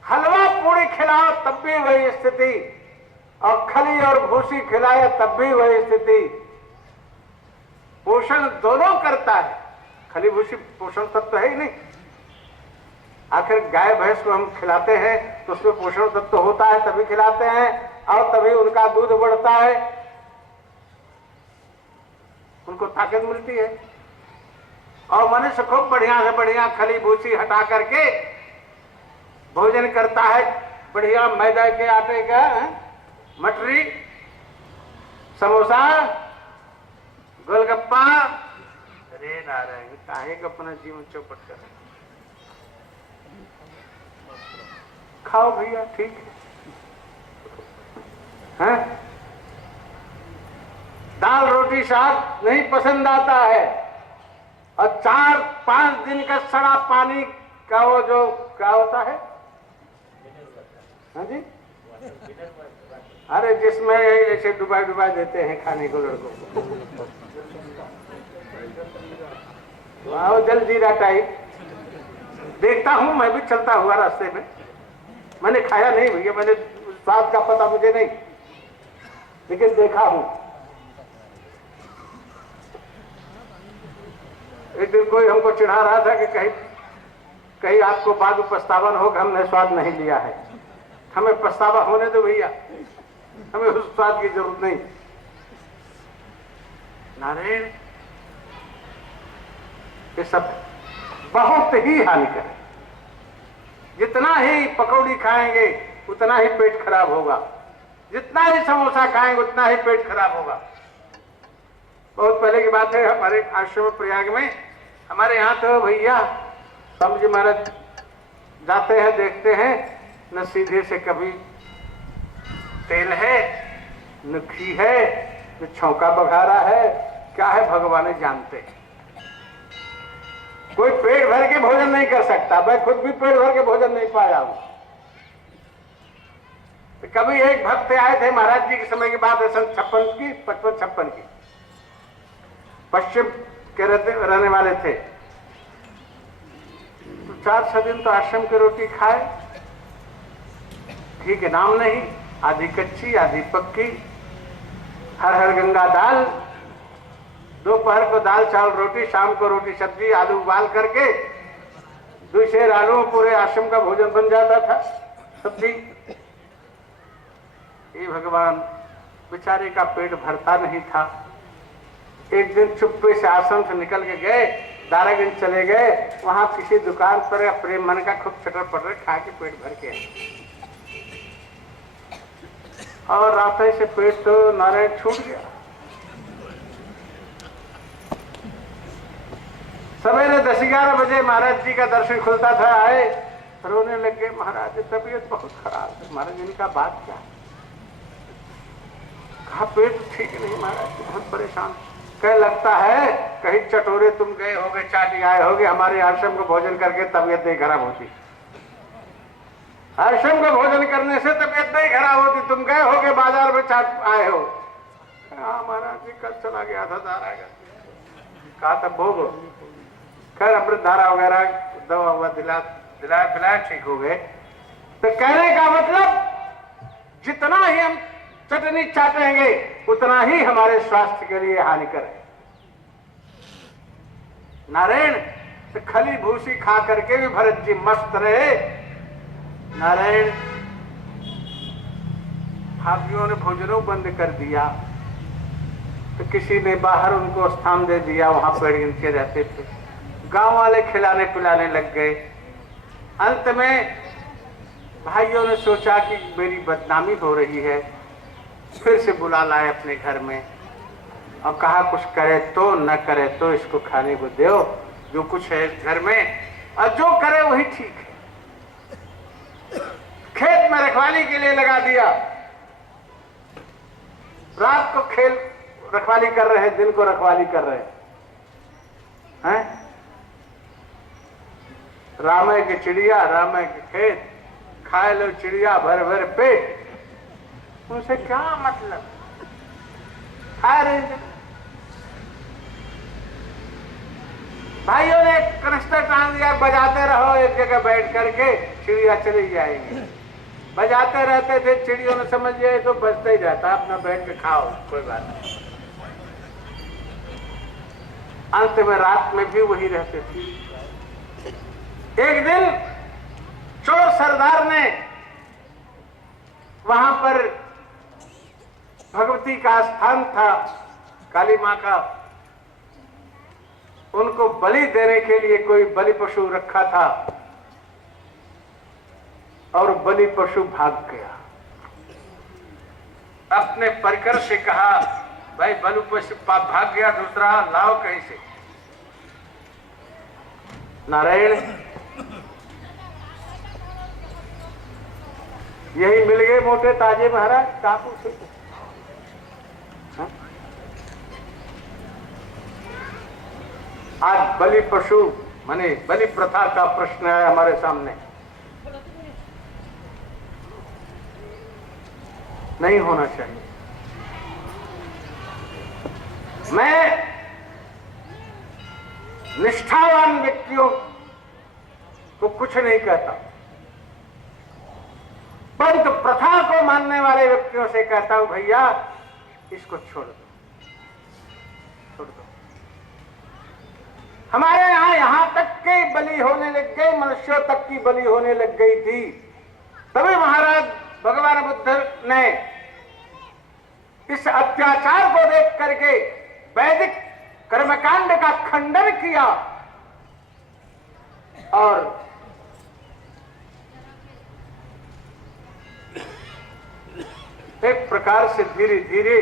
हलवा पूरी खिलाओ तब भी वही स्थिति, और खली और भूसी खिलाए तब भी वही स्थिति। पोषण दोनों करता है, खली भूसी पोषण तत्व है ही नहीं। आखिर गाय भैंस को हम खिलाते हैं तो उसमें पोषण तत्व होता है, तभी खिलाते हैं, और तभी उनका दूध बढ़ता है, उनको ताकत मिलती है। और मनुष्य खूब बढ़िया से बढ़िया खली भूसी हटा करके भोजन करता है। बढ़िया मैदा के आटे का मटरी, समोसा, गोलगप्पा। अरे नारायण, काहे का अपना जीवन चौपट कर, खाओ भैया, ठीक है। दाल रोटी साग नहीं पसंद आता है, और 4-5 दिन का सड़ा पानी का वो जो क्या होता है, हाँ जी, अरे जिसमें ऐसे डुबा देते हैं खाने को लड़कों को, वो जलजीरा टाइप देखता हूं, मैं भी चलता हुआ रास्ते में। मैंने खाया नहीं भैया, मैंने स्वाद का पता मुझे नहीं, लेकिन देखा हूं। एक दिन कोई हमको चिढ़ा रहा था कि कहीं आपको बाद में पछतावा हो कि हमने स्वाद नहीं लिया है। हमें पछतावा होने दो भैया, हमें उस स्वाद की जरूरत नहीं। नारायण, ये सब बहुत ही हानिकर है। जितना ही पकौड़ी खाएंगे उतना ही पेट खराब होगा, जितना ही समोसा खाएंगे उतना ही पेट खराब होगा। बहुत पहले की बात है, हमारे आश्रम प्रयाग में, हमारे यहाँ तो भैया स्वामी जी महाराज जाते हैं, देखते हैं, न सीधे से कभी तेल है, न घी है, न छौंका बघारा है, क्या है भगवान जानते हैं। कोई पेट भर के भोजन नहीं कर सकता, मैं खुद भी पेट भर के भोजन नहीं पाया हूं। तो कभी एक भक्त आए थे महाराज जी के समय की बात है, सन 55 की, पश्चिम के रहने वाले थे। तो 4-6 दिन तो आश्रम की रोटी खाए, घी के नाम नहीं, आधी कच्ची आधी पक्की, हर हर गंगा दाल, दोपहर को दाल चावल रोटी, शाम को रोटी सब्जी आलू उबाल करके 2 शेर आलू पूरे आश्रम का भोजन बन जाता था सब्जी। ये भगवान बेचारे का पेट भरता नहीं था। एक दिन चुप्पे से आश्रम से निकल के गए, दारागंज चले गए, वहां किसी दुकान पर अपने मन का खूब चटर पटर खा के पेट भर के, और रात से पेट तो नारायण छूट गया। सवेरे 10-11 बजे महाराज जी का दर्शन खुलता था, आए, रोने लगे, महाराज तबीयत बहुत खराब है। महाराज इनका बात क्या है? कहा पेट ठीक नहीं महाराज, बहुत परेशान। कह लगता है कहीं चटोरे तुम गए होगे, चाटी आए होगे, हमारे आश्रम को भोजन करके तबीयत नहीं खराब होती। आश्रम को भोजन करने से तबीयत नहीं खराब होती, तुम गए होगे बाजार में चाट आए हो। हाँ महाराज जी कल चला गया था दारागंज, कहा था भोगो। खैर अमृत धारा वगैरह दवा हुआ दिलाया ठीक हो गए। तो कहने का मतलब जितना ही हम चटनी चाटेंगे उतना ही हमारे स्वास्थ्य के लिए हानिकर है। नारायण, तो खली भूसी खा करके भी भरत जी मस्त रहे। नारायण, भाभियों ने भोजनों बंद कर दिया, तो किसी ने बाहर उनको स्थान दे दिया, वहां पेड़ गिनके रहते थे। गांव वाले खिलाने पिलाने लग गए। अंत में भाइयों ने सोचा कि मेरी बदनामी हो रही है, फिर से बुला लाए अपने घर में और कहा कुछ करे तो न करे तो इसको खाने को दो, जो कुछ है घर में, और जो करे वही ठीक है। खेत में रखवाली के लिए लगा दिया। रात को खेल रखवाली कर रहे हैं, दिन को रखवाली कर रहे हैं। रामय की चिड़िया, रामय के खेत, खाए लो चिड़िया भर भर पेट। उनसे क्या मतलब? खा रहे थे। भाइयों ने कनस्तर टांग दिया, बजाते रहो एक जगह बैठ करके, चिड़िया चली जाएगी। बजाते रहते थे, चिड़ियों ने समझ लिया तो बजते ही जाता, अपना बैठ के खाओ, कोई बात नहीं। अंत में रात में भी वही रहते थे। एक दिन चोर सरदार ने वहां पर भगवती का स्थान था, काली मां का, उनको बलि देने के लिए कोई बलि पशु रखा था और बलि पशु भाग गया। अपने परिकर से कहा, भाई बलि पशु भाग गया, दूसरा लाओ कहीं से। नारायण, यही मिल गए मोटे ताजे महाराज, क्या पूछे। आज बलि पशु माने बलि प्रथा का प्रश्न है हमारे सामने। नहीं होना चाहिए। मैं निष्ठावान व्यक्तियों को कुछ नहीं कहता, परंतु प्रथा को मानने वाले व्यक्तियों से कहता हूं भैया इसको छोड़ दो, छोड़ दो। हमारे यहां तक के बलि होने लग गए, मनुष्यों तक की बलि होने लग गई थी। तभी महाराज भगवान बुद्ध ने इस अत्याचार को देख करके वैदिक कर्मकांड का खंडन किया और एक प्रकार से धीरे धीरे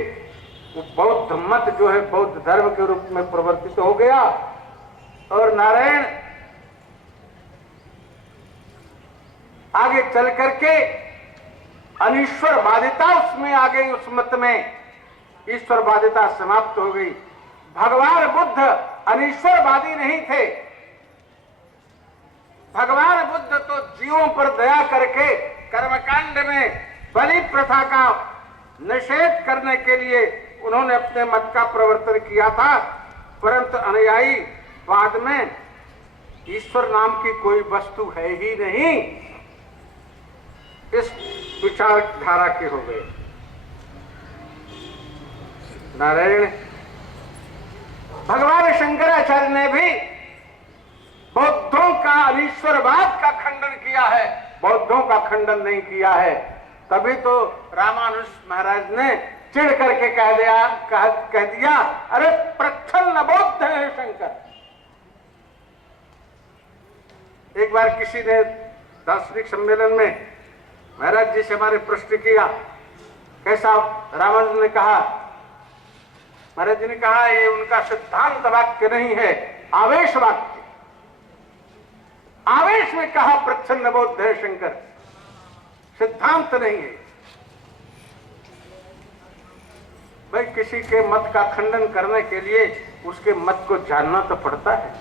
वो बौद्ध मत जो है बौद्ध धर्म के रूप में परिवर्तित हो गया और नारायण आगे चल करके अनीश्वरवादिता उसमें आ गई। उस मत में ईश्वरवादिता समाप्त हो गई। भगवान बुद्ध अनीश्वरवादी नहीं थे। भगवान बुद्ध तो जीवों पर दया करके कर्मकांड में बलि प्रथा का निषेध करने के लिए उन्होंने अपने मत का प्रवर्तन किया था, परंतु अनुयायी बाद में ईश्वर नाम की कोई वस्तु है ही नहीं इस विचारधारा के हो गए। नारायण भगवान शंकराचार्य ने भी बौद्धों का अनीश्वरवाद का खंडन किया है, बौद्धों का खंडन नहीं किया है। तभी तो रामानुज महाराज ने चिढ़ करके कह दिया अरे प्रच्छन्न बौद्ध है शंकर। एक बार किसी ने दार्शनिक सम्मेलन में महाराज जी से हमारे प्रश्न किया, कैसा? रामानुज ने कहा, महाराज जी ने कहा ये उनका सिद्धांत वाक्य नहीं है, आवेश वाक्य। आवेश में कहा प्रच्छन्न बौद्ध है शंकर, सिद्धांत नहीं है। भाई किसी के मत का खंडन करने के लिए उसके मत को जानना तो पड़ता है,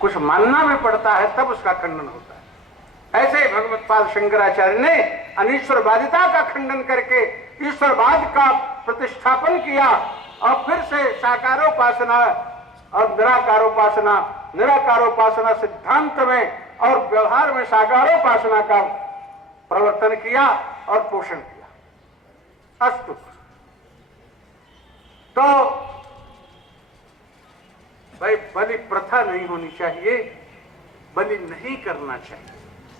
कुछ मानना भी पड़ता है, तब उसका खंडन होता है। ऐसे ही भगवत्पाद शंकराचार्य ने अनीश्वरवादिता का खंडन करके ईश्वरवाद का प्रतिष्ठापन किया और फिर से साकारोपासना और निराकारोपासना, निराकारोपासना सिद्धांत में और व्यवहार में साकारोपासना का प्रवर्तन किया और पोषण किया। अस्तु। तो भाई बलि प्रथा नहीं होनी चाहिए, बलि नहीं करना चाहिए।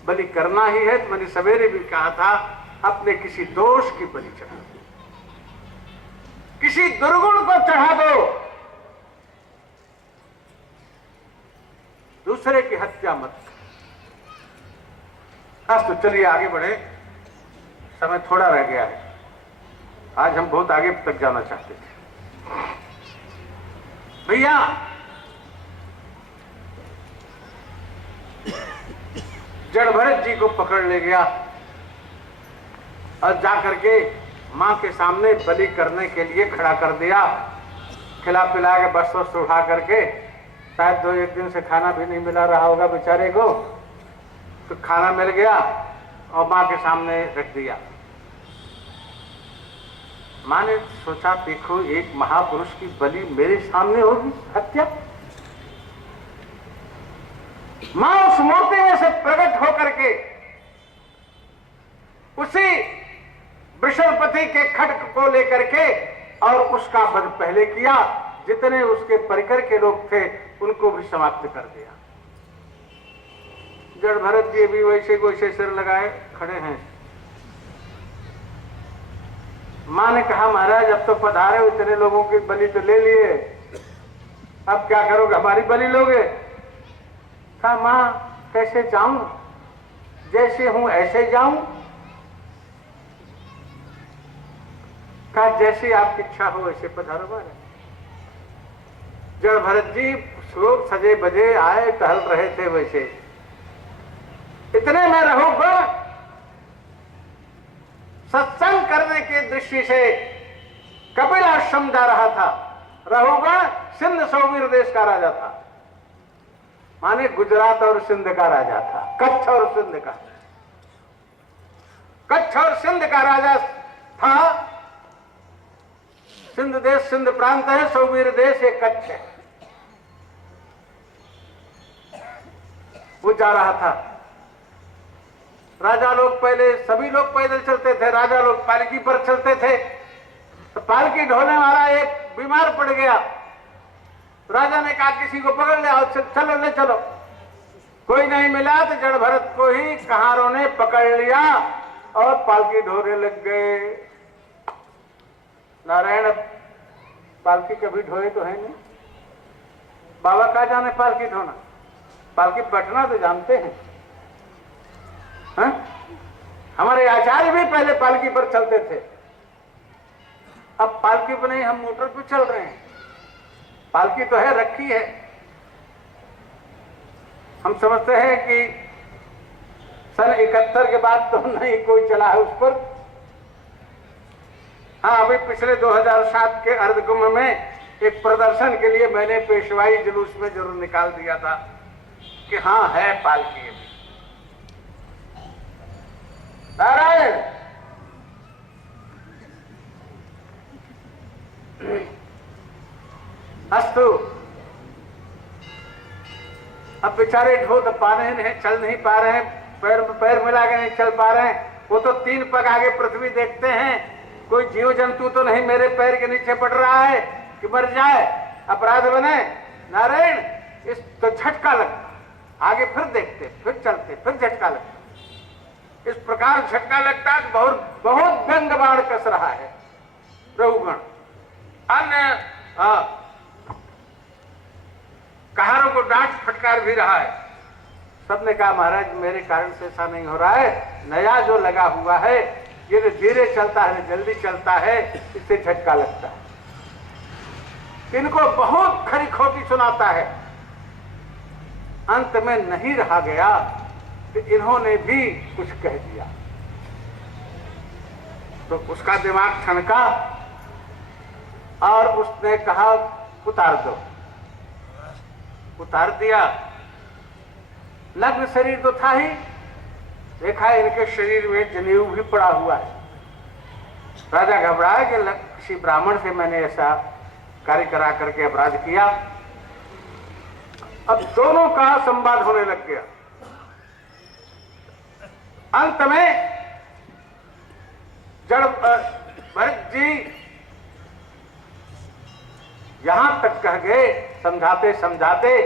बलि करना ही है तो मैंने सवेरे भी कहा था अपने किसी दोष की बलि चढ़ा दो, किसी दुर्गुण को चढ़ा दो, दूसरे की हत्या मत। तो चलिए आगे बढ़े, समय थोड़ा रह गया है। आज हम बहुत आगे तक जाना चाहते थे। भैया जड़ भरत जी को पकड़ ले गया और जाकर के मां के सामने बलि करने के लिए खड़ा कर दिया। खिला पिला के बस वस्त उठा करके, शायद 2-1 दिन से खाना भी नहीं मिला रहा होगा बेचारे को, तो खाना मिल गया और मां के सामने रख दिया। मां ने सोचा देखो एक महापुरुष की बलि मेरे सामने होगी, हत्या। मां उस मूर्ति में से प्रकट होकर के उसी वृषभपति के खड्ग को लेकर के और उसका वध पहले किया। जितने उसके परिकर के लोग थे उनको भी समाप्त कर दिया। जड़ भरत जी भी वैसे वैसे सिर लगाए खड़े हैं। मां ने कहा महाराज अब तो पधारे हो, इतने लोगों की बलि तो ले लिए, अब क्या करोगे, हमारी बलि लोगे? कहा मां कैसे जाऊं, जैसे हूं ऐसे जाऊं? कहा जैसी आपकी इच्छा हो वैसे पधारो महाराज। जड़ भरत जी लोग सजे बजे आए, टहल रहे थे, वैसे इतने में रघुगण सत्संग करने की दृष्टि से कपिल आश्रम जा रहा था। रघुगण सिंध सौवीर देश का राजा था, माने गुजरात और सिंध का राजा था, कच्छ और सिंध का, कच्छ और सिंध का राजा था। सिंध देश सिंध प्रांत है, सौवीर देश एक कच्छ है। वो जा रहा था। राजा लोग पहले, सभी लोग पैदल चलते थे, राजा लोग पालकी पर चलते थे। तो पालकी ढोने वाला एक बीमार पड़ गया। राजा ने कहा किसी को पकड़ ले आओ, चलो ले चलो। कोई नहीं मिला तो जड़ भरत को ही कहारों ने पकड़ लिया और पालकी ढोने लग गए। नारायण, पालकी कभी ढोए तो है नहीं। बाबा का जाने पालकी ढोना, पालकी पटना तो जानते हैं। हा? हमारे आचार्य भी पहले पालकी पर चलते थे। अब पालकी पर नहीं, हम मोटर पर चल रहे हैं। पालकी तो है, रखी है। हम समझते हैं कि सन 71 के बाद तो नहीं कोई चला है उस पर। हाँ, अभी पिछले 2007 के अर्धकुंभ में एक प्रदर्शन के लिए मैंने पेशवाई जुलूस में जरूर निकाल दिया था कि हाँ है पालकी अभी। नारायण, अस्तु। अब बेचारे ढो तो पा रहे हैं, चल नहीं पा रहे हैं, पैर मिला के नहीं चल पा रहे हैं। वो तो 3 पग आगे पृथ्वी देखते हैं। कोई जीव जंतु तो नहीं मेरे पैर के नीचे पड़ रहा है कि मर जाए, अपराध बने। नारायण, इस तो झटका लगता, आगे फिर देखते, फिर चलते, फिर झटका लगता। इस प्रकार झटका लगता है, बहुत बहुत व्यंग बाण कस रहा है रघुगण। अन्य कहारों को डांट फटकार भी रहा है। सबने कहा महाराज मेरे कारण से ऐसा नहीं हो रहा है, नया जो लगा हुआ है ये तो धीरे चलता है, जल्दी चलता है, इससे झटका लगता है। इनको बहुत खरी खोटी सुनाता है। अंत में नहीं रहा गया कि इन्होंने भी कुछ कह दिया तो उसका दिमाग ठनका और उसने कहा उतार दो। उतार दिया। नग्न शरीर तो था ही, देखा इनके शरीर में जनेऊ भी पड़ा हुआ है। राजा घबराया कि किसी ब्राह्मण से मैंने ऐसा कार्य करा करके अपराध किया। अब दोनों का संवाद होने लग गया। अंत में जब भरत जी यहां तक कह गए समझाते समझाते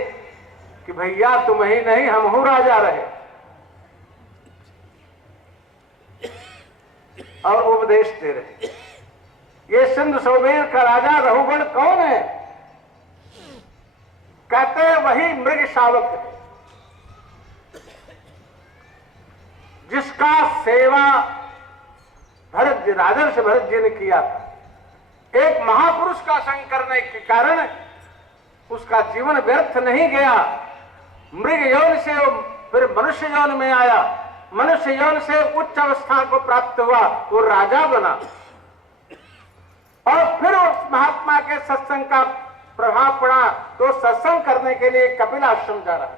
कि भैया तुम ही नहीं हम हूं राजा रहे, और उपदेश दे रहे। ये सिंध सौबेर का राजा रघुगण कौन है? कहते हैं वही मृग शावक है जिसका सेवा भरत जी, राजर्ष भरत जी ने किया था। एक महापुरुष का संग करने के कारण उसका जीवन व्यर्थ नहीं गया। मृग यौन से फिर मनुष्य यौन में आया, मनुष्य यौन से उच्च अवस्था को प्राप्त हुआ, वो राजा बना। और फिर उस महात्मा के सत्संग का प्रभाव पड़ा तो सत्संग करने के लिए कपिल आश्रम जा रहा है।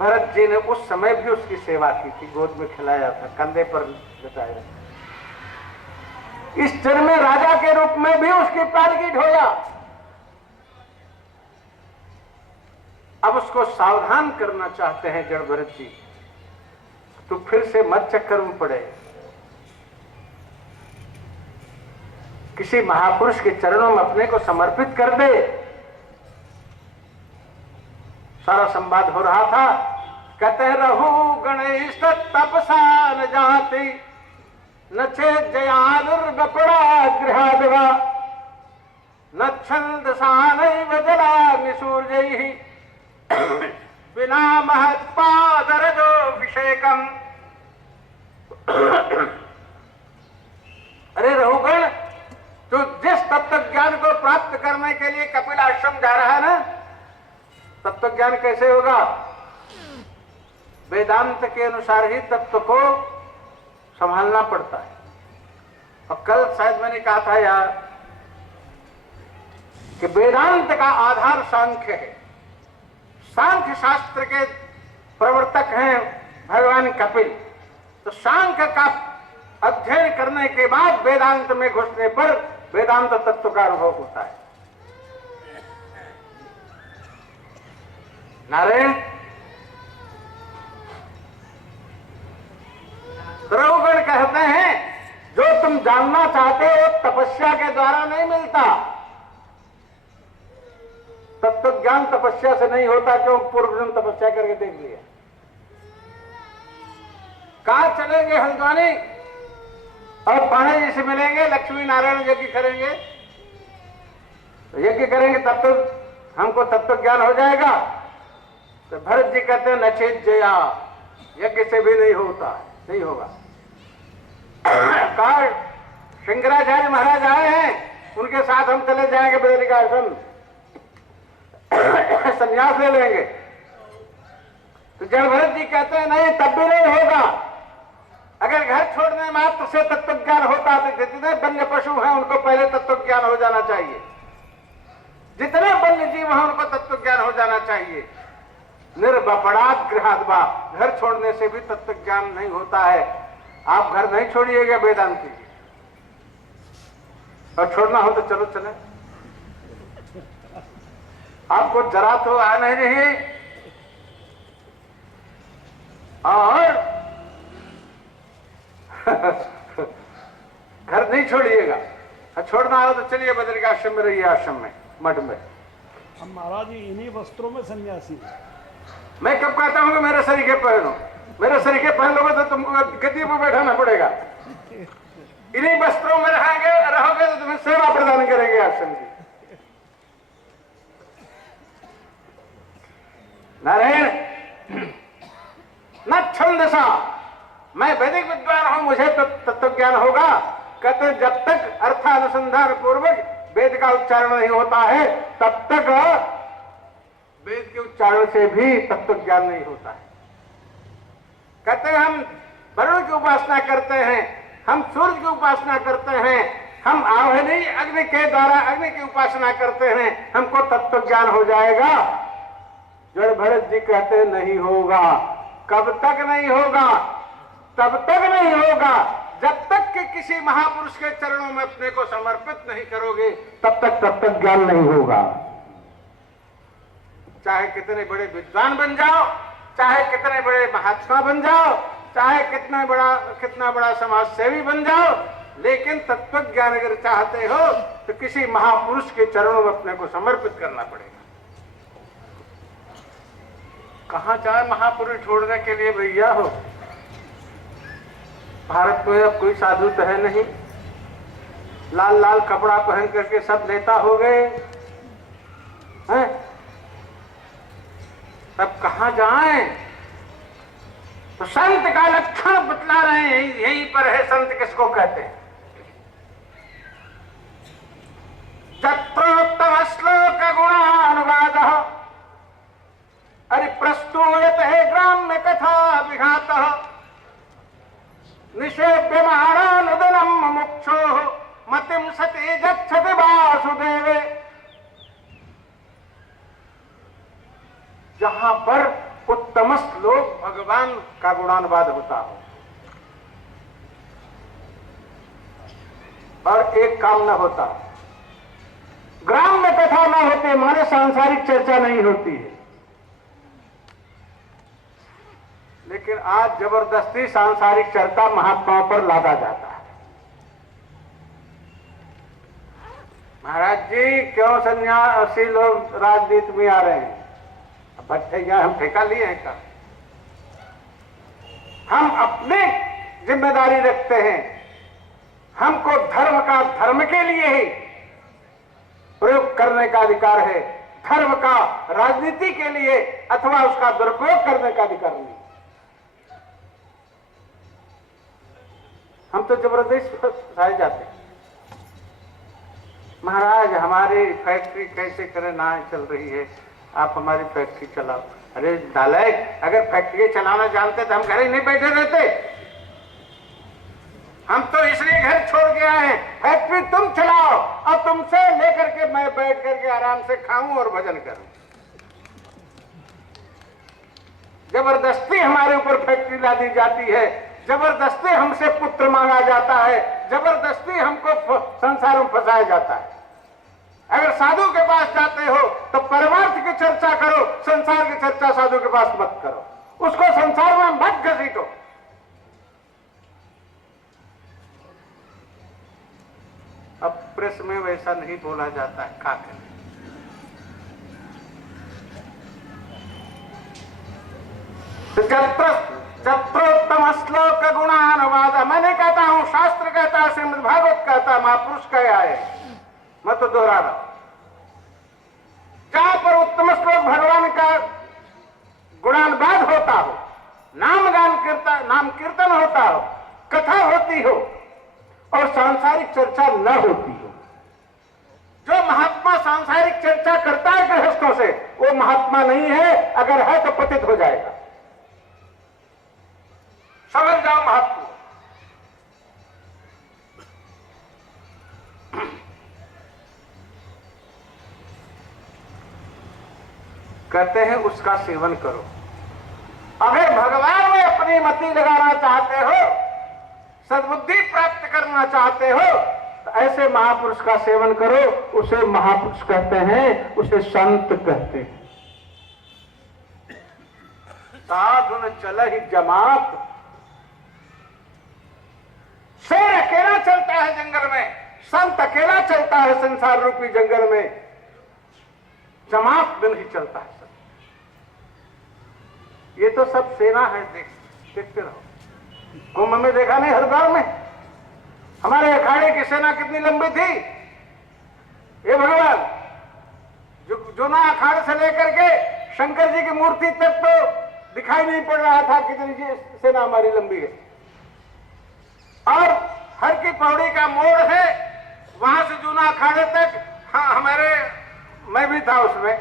भरत जी ने उस समय भी उसकी सेवा की थी, गोद में खिलाया था, कंधे पर बिठाया। इस जन्म में राजा के रूप में भी उसकी पालकी ढोया। अब उसको सावधान करना चाहते हैं जड़ भरत जी, तो फिर से मत चक्कर में पड़े। किसी महापुरुष के चरणों में अपने को समर्पित कर दे। सारा संवाद हो रहा था। कहते रहु गणेश तपसा न जाति, न चेत जयानुर्वपड़ा गृहादिवा, न छंद सानैव जलाग्निसूर्यैः, बिना महत्पादरजोऽभिषेकम्। अरे रघुगण, तो जिस तत्व ज्ञान को प्राप्त करने के लिए कपिल आश्रम जा रहा है ना, तत्व ज्ञान कैसे होगा? वेदांत के अनुसार ही तत्व को संभालना पड़ता है। और कल शायद मैंने कहा था यार कि वेदांत का आधार सांख्य है। सांख्य शास्त्र के प्रवर्तक हैं भगवान कपिल। तो सांख्य का अध्ययन करने के बाद वेदांत में घुसने पर वेदांत तत्व का अनुभव होता है। नारायण रघुगण कहते हैं जो तुम जानना चाहते हो तपस्या के द्वारा नहीं मिलता। तत्व ज्ञान तपस्या से नहीं होता, क्यों? पूर्व जन्म तपस्या करके देख लिया। कहां चलेंगे? हल्द्वानी और पाणे जी से मिलेंगे, लक्ष्मी नारायण यज्ञ करेंगे। तो यज्ञ करेंगे तब तो हमको तत्व ज्ञान हो जाएगा। तो भरत जी कहते हैं नचेत जया, यज्ञ से भी नहीं होता, नहीं होगा। काल शंकराचार्य महाराज आए हैं, उनके साथ हम चले जाएंगे बद्रिकाश्रम, संन्यास ले लेंगे। तो जड़ भरत जी कहते हैं नहीं, तब भी नहीं होगा। अगर घर छोड़ने मात्र से तत्व ज्ञान होता तो जितने वन्य पशु हैं उनको पहले तत्व ज्ञान हो जाना चाहिए, जितने वन्य जीव हैं उनको तत्व ज्ञान हो जाना चाहिए। निर्वपराध गृहाद्वा, घर छोड़ने से भी तत्व ज्ञान नहीं होता है। आप घर नहीं छोड़िएगा वेदांती, और छोड़ना हो तो चलो चले, आपको जरा तो आना ही नहीं। और घर नहीं छोड़िएगा, छोड़ना हो तो चलिए बद्रिकाश्रम में रहिए, आश्रम में, मठ में। हम महाराज जी इन्हीं वस्त्रों में सन्यासी। मैं कब कहता हूं कि मेरे सरीखे पहनो? मेरे सरीखे पहन लोगे तो तुमको गद्दी पर बैठाना पड़ेगा। इन्हीं वस्त्रों में रहोगे तो तुम्हें सेवा प्रदान करेंगे आश्रम की। नारायण न छंदसा, मैं वैदिक विद्वान हूं, मुझे तो तत्व ज्ञान होगा। कहते जब तक अर्थानुसंधान पूर्वक वेद का उच्चारण नहीं होता है तब तक वेद के उच्चारण से भी तत्व ज्ञान नहीं होता है। कहते हैं हम वरुण की उपासना करते हैं, हम सूर्य की उपासना करते हैं, हम आवाहनी अग्नि के द्वारा अग्नि की उपासना करते हैं, हमको तत्व ज्ञान हो जाएगा। जड़ भरत जी कहते नहीं होगा। कब तक नहीं होगा? तब तक नहीं होगा जब तक कि किसी महापुरुष के चरणों में अपने को समर्पित नहीं करोगे, तब तक तत्व ज्ञान नहीं होगा। चाहे कितने बड़े विद्वान बन जाओ, चाहे कितने बड़े महात्मा बन जाओ, चाहे कितना बड़ा समाज सेवी बन जाओ, लेकिन तत्व ज्ञान अगर चाहते हो तो किसी महापुरुष के चरणों में अपने को समर्पित करना पड़ेगा। कहां चाहे महापुरुष छोड़ने के लिए भैया हो। भारत में अब कोई साधु तो है नहीं, लाल लाल कपड़ा पहन करके सब नेता हो गए हैं। तब कहां जाएं? तो संत का लक्षण बतला रहे हैं, यहीं पर है। संत किसको कहते हैं? तत्रोत्तम श्लोक गुणानुवाद अरे प्रस्तूयत है ग्राम्य कथा विघात निषेव्य महारानुदनम मुमुक्षो मतिम सती गच्छति वासुदेवे। जहां पर उत्तम श्लोक भगवान का गुणानुवाद होता हो और एक काम न होता, ग्राम में कथा न होती, माने सांसारिक चर्चा नहीं होती है। लेकिन आज जबरदस्ती सांसारिक चर्चा महात्माओं पर लादा जाता है। महाराज जी क्यों सन्यासी लोग राजनीति में आ रहे हैं? बच्चे क्या हम ठेका लिए हैं क्या? हम अपने जिम्मेदारी रखते हैं। हमको धर्म का धर्म के लिए ही प्रयोग करने का अधिकार है, धर्म का राजनीति के लिए अथवा उसका दुरुपयोग करने का अधिकार नहीं। हम तो जबरदस्त फंसाए जाते हैं। महाराज हमारी फैक्ट्री कैसे करें, ना चल रही है, आप हमारी फैक्ट्री चलाओ। अरे नालायक, अगर फैक्ट्री चलाना जानते तो हम घर ही नहीं बैठे रहते। हम तो इसलिए घर छोड़ के आए हैं, फैक्ट्री तुम चलाओ और तुमसे लेकर के मैं बैठ करके आराम से खाऊं और भजन करूं। जबरदस्ती हमारे ऊपर फैक्ट्री ला दी जाती है। जबरदस्ती हमसे पुत्र मांगा जाता है, जबरदस्ती हमको संसार में फंसाया जाता है। अगर साधु के पास जाते हो तो परमार्थ की चर्चा करो, संसार की चर्चा साधु के पास मत करो, उसको संसार में मत घसीटो। अब प्रेस में वैसा नहीं बोला जाता है, क्या करें। चत्रोत्तम श्लोक गुणानुवाद, मैं नहीं कहता हूं, शास्त्र कहता है, श्रीमद् भागवत कहता है, महापुरुष कहा है, मैं तो दोहरा रहा हूं। जहां पर उत्तम श्लोक भगवान का गुणानुवाद होता हो, नाम कीर्तन होता हो, कथा होती हो और सांसारिक चर्चा न होती हो। जो महात्मा सांसारिक चर्चा करता है गृहस्थों से, वो महात्मा नहीं है, अगर है तो पतित हो जाएगा। समझ जाओ महात्मा। कहते हैं उसका सेवन करो। अगर भगवान में अपनी मति लगाना चाहते हो, सद्बुद्धि प्राप्त करना चाहते हो, तो ऐसे महापुरुष का सेवन करो। उसे महापुरुष कहते हैं, उसे संत कहते हैं। साधु न चल ही जमात, शेर अकेला चलता है जंगल में, संत अकेला चलता है संसार रूपी जंगल में, जमात में नहीं चलता है। ये तो सब सेना है, देखते रहो। कुंभ में देखा नहीं, हरिद्वार में हमारे अखाड़े की सेना कितनी लंबी थी। ये भगवान जो ना अखाड़े से लेकर के शंकर जी की मूर्ति तक तो दिखाई नहीं पड़ रहा था कितनी सेना हमारी लंबी है। और हर की पौड़ी का मोड़ है, वहां से जूना अखाड़े तक। हाँ, मैं भी था उसमें,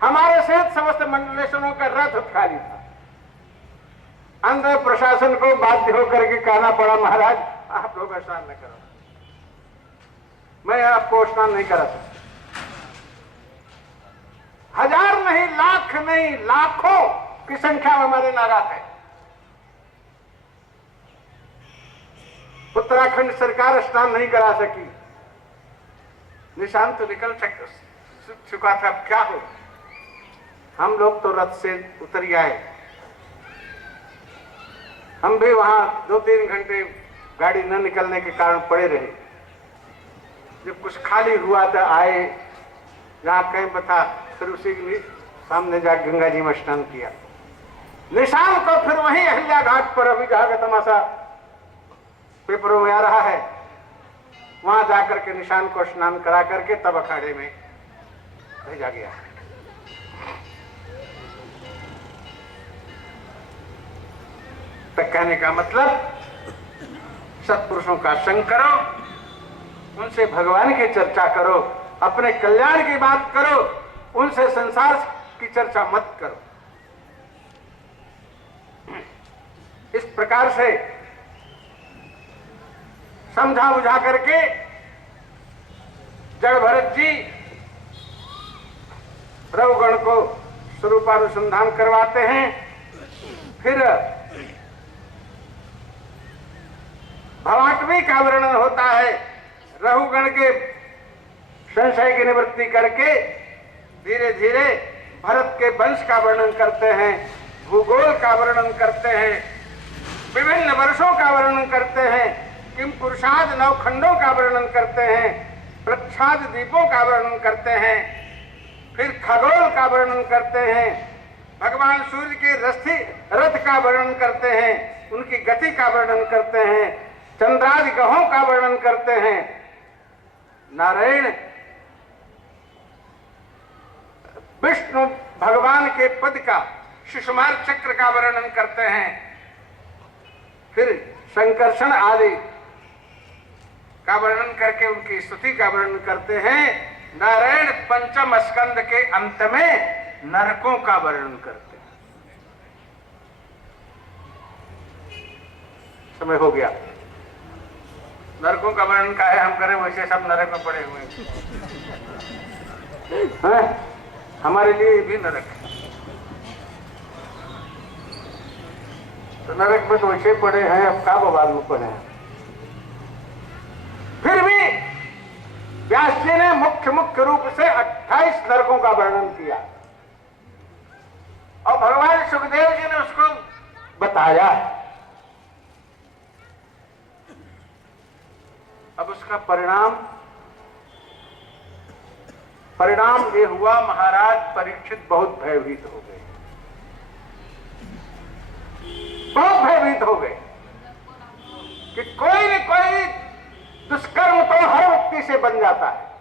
हमारे सहित समस्त मंडलेश्वरों का रथ खाली था। अंत प्रशासन को बाध्य होकर के कहना पड़ा, महाराज आप लोग स्नान न करो, मैं आपको स्नान नहीं करा सकता। हजार नहीं, लाख नहीं, लाखों की संख्या में हमारे नागा थे। उत्तराखंड सरकार स्नान नहीं करा सकी, निशान तो निकल चुका था, क्या हो। हम लोग तो रथ से उतर आए, हम भी वहां 2-3 घंटे गाड़ी न निकलने के कारण पड़े रहे। जब कुछ खाली हुआ तो आए, जहां कहीं बता, फिर उसी के सामने जाकर गंगा जी में स्नान किया। निशान को फिर वहीं अहिल्या घाट पर, अभी जहां का तमाशा पेपरों में आ रहा है, वहां जाकर के निशान को स्नान करा करके तब अखाड़े में भेजा गया। तो कहने का मतलब, सत्पुरुषों का संग करो, उनसे भगवान की चर्चा करो, अपने कल्याण की बात करो, उनसे संसार की चर्चा मत करो। इस प्रकार से समझा बुझा करके जड़ भरत जी रघुगण को स्वरूपानुसंधान करवाते हैं। फिर भवाटवी का वर्णन होता है, रघुगण के संशय की निवृत्ति करके धीरे धीरे भरत के वंश का वर्णन करते हैं, भूगोल का वर्णन करते हैं, विभिन्न वर्षों का वर्णन करते हैं, किम पुरुषाद नवखंडों का वर्णन करते हैं, प्रच्छाद द्वीपों का वर्णन करते हैं, फिर खगोल का वर्णन करते हैं, भगवान सूर्य के रथ का वर्णन करते हैं, उनकी गति का वर्णन करते हैं, चंद्रादि ग्रहों का वर्णन करते हैं। नारायण विष्णु भगवान के पद का, शिशुमार चक्र का वर्णन करते हैं, फिर संकर्षण आदि का वर्णन करके उनकी स्तुति का वर्णन करते हैं। नारायण पंचम स्कंद के अंत में नरकों का वर्णन करते हैं। समय हो गया, नरकों का वर्णन का है, हम करें वैसे सब नरक में पड़े हुए हैं, हमारे लिए भी नरक है। तो नरक में तो वैसे पड़े हैं, अब का बवाल में पड़े हैं। फिर भी व्यास जी ने मुख्य रूप से 28 नरकों का वर्णन किया और भगवान सुखदेव जी ने उसको बताया। अब उसका परिणाम ये हुआ, महाराज परीक्षित बहुत भयभीत हो गए, बहुत भयभीत हो गए कि कोई न कोई दुष्कर्म तो हर व्यक्ति से बन जाता है,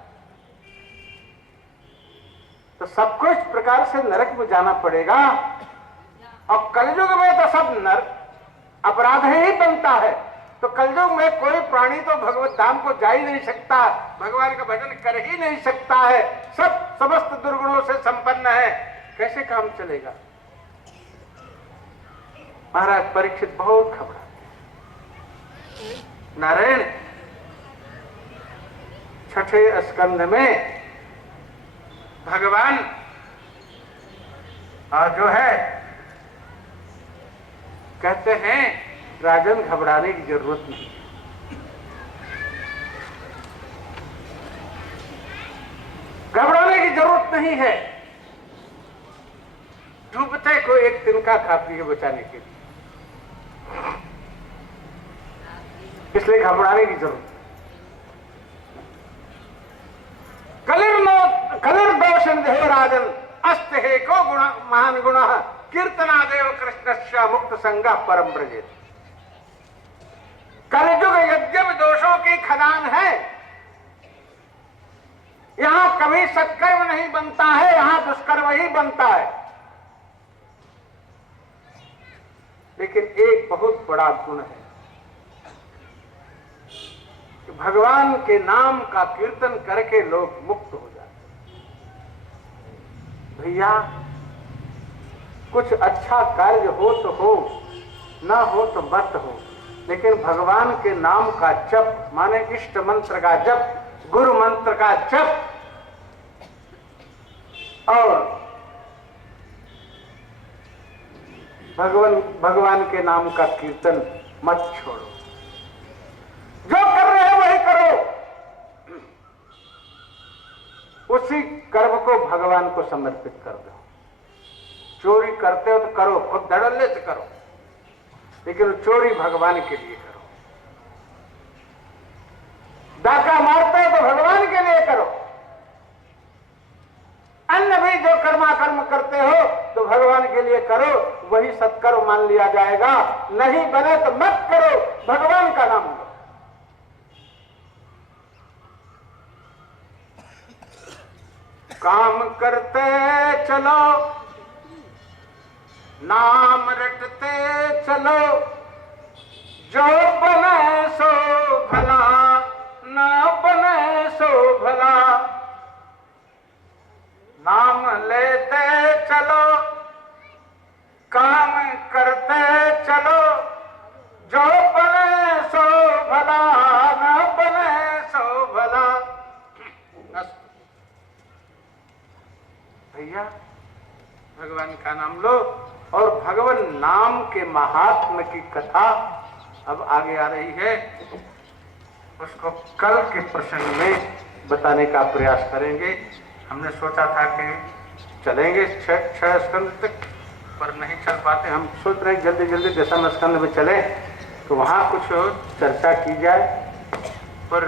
तो सबको इस प्रकार से नरक में जाना पड़ेगा। और कलयुग में तो सब अपराध ही बनता है, तो कलयुग में कोई प्राणी तो भगवत धाम को जा ही नहीं सकता, भगवान का भजन कर ही नहीं सकता है, सब समस्त दुर्गुणों से संपन्न है, कैसे काम चलेगा। महाराज परीक्षित बहुत घबराते। नारायण 6ठे स्कंध में भगवान जो है कहते हैं राजन घबराने की जरूरत नहीं, घबराने की जरूरत नहीं है। डूबते को एक तिनका काफी है बचाने के लिए, इसलिए घबराने की जरूरत। कलिर्दोष निधे राजन अस्त हे को गुण महान गुण कीर्तनादेव कृष्णस्य मुक्त संग परम ब्रजेत। कलियुग यद्यपि दोषों की खदान है, यहां कभी सत्कर्म नहीं बनता है, यहां दुष्कर्म ही बनता है। लेकिन एक बहुत बड़ा गुण है कि भगवान के नाम का कीर्तन करके लोग मुक्त हो जाते। भैया कुछ अच्छा कार्य हो तो हो, ना हो तो मत हो, लेकिन भगवान के नाम का जप, माने इष्ट मंत्र का जप, गुरु मंत्र का जप और भगवान के नाम का कीर्तन मत छोड़ो। जो कर रहे हो वही करो, उसी कर्म को भगवान को समर्पित कर दो। चोरी करते हो तो करो, खुद धड़ल्ले से करो, लेकिन चोरी भगवान के लिए करो। डाका मारते हो तो भगवान के लिए करो। अन्य भी जो कर्म करते हो तो भगवान के लिए करो, वही सत्कर्म मान लिया जाएगा। नहीं बने तो मत करो, भगवान का नाम लो। काम करते चलो, नाम रटते चलो, जो बने सो भला, ना बने सो भला। नाम लेते चलो, काम करते चलो, जो बने सो भला, ना बने सो भला। भैया भगवान का नाम लो, और भगवान नाम के महात्म्य की कथा अब आगे आ रही है, उसको कल के प्रसंग में बताने का प्रयास करेंगे। हमने सोचा था कि चलेंगे 6 स्कंद तक, पर नहीं चल पाते। हम सोच रहे हैं जल्दी जल्दी 10वें स्कंद में चले तो वहाँ कुछ चर्चा की जाए, पर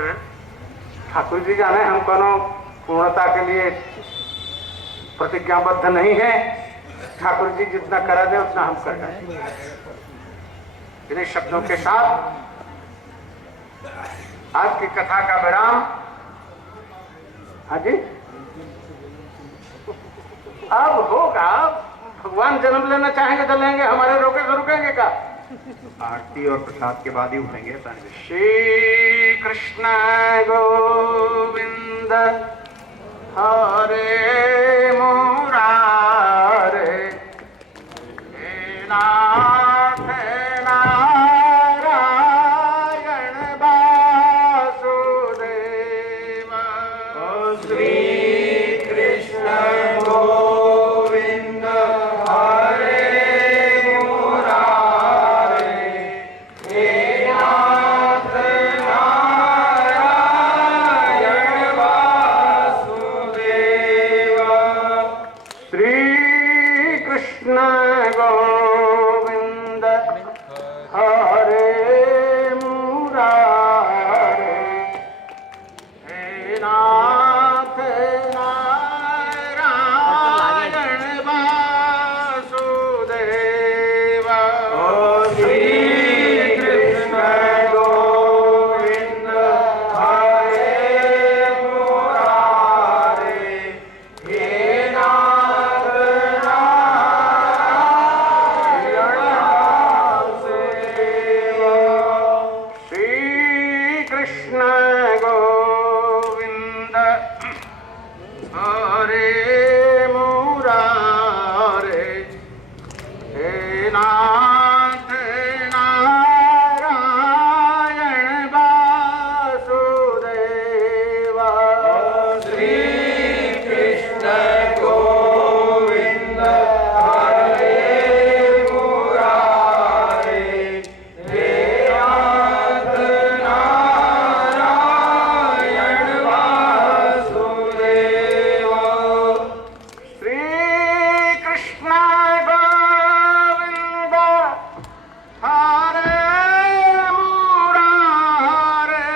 ठाकुर जी जाने हम कोनो पूर्णता के लिए प्रतिज्ञाबद्ध नहीं है। ठाकुर जी जितना करा दे उतना हम कर जाए। इन्हीं शब्दों के साथ आज की कथा का विराम। हाँ जी, अब होगा। भगवान जन्म लेना चाहेंगे तो लेंगे, हमारे रोके तो रुकेंगे का। आरती और प्रसाद के बाद ही उठेंगे। श्री कृष्ण गोविंद हरे मुरारे, हे नाथ नारायण वासुदेव। श्री कृष्ण गोविंद हरे मुरारे, कृष्ण गोविंद हरे मुरारे हे नाथ नारायण वासुदेव श्री कृष्ण गोविंद हरे मुरारे हे नाथ नारायण वासुदेव श्री कृष्ण गोविंद हरे मुरारे हे नाथ नारायण वासुदेव श्री कृष्ण गोविंद हरे मुरारे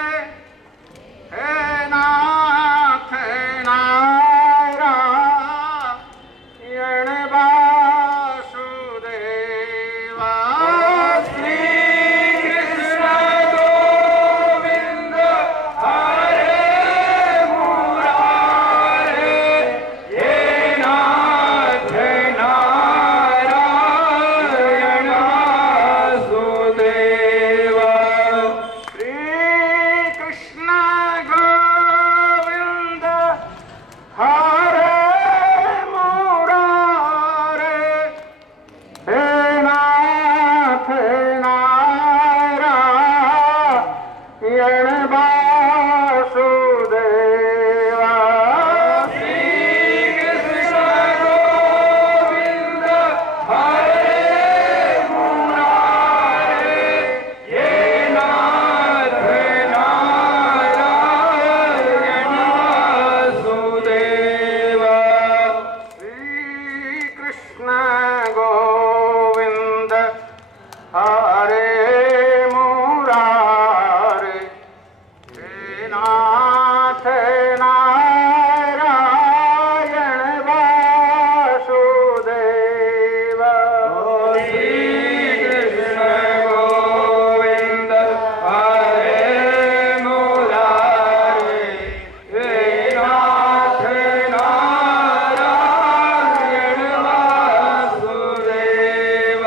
हे नाथ नारायण वासुदेव श्री कृष्ण गोविंद हरे मुरारे हे नाथ नारायण वासुदेव श्री कृष्ण गोविंद हरे मुरारे हे नाथ नारायण वासुदेव श्री कृष्ण गोविंद हरे मुरारे हे नाथ नारायण वासुदेव श्री कृष्ण गोविंद हरे मुरारे हे नाथ नारायण वासुदेव श्री कृष्ण गोविंद हरे मुरारे हे नाथ नारायण वासुदेव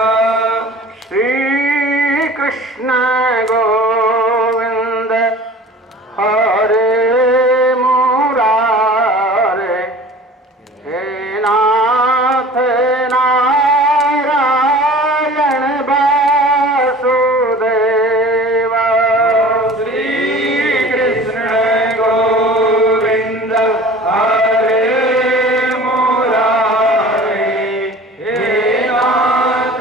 श्री कृष्ण गोविंद हरे मुरारे हे नाथ नारायण वासुदेव श्री कृष्ण गोविंद हरे मुरारे हे नाथ नारायण वासुदेव श्री कृष्ण गोविंद हरे मुरारे हे नाथ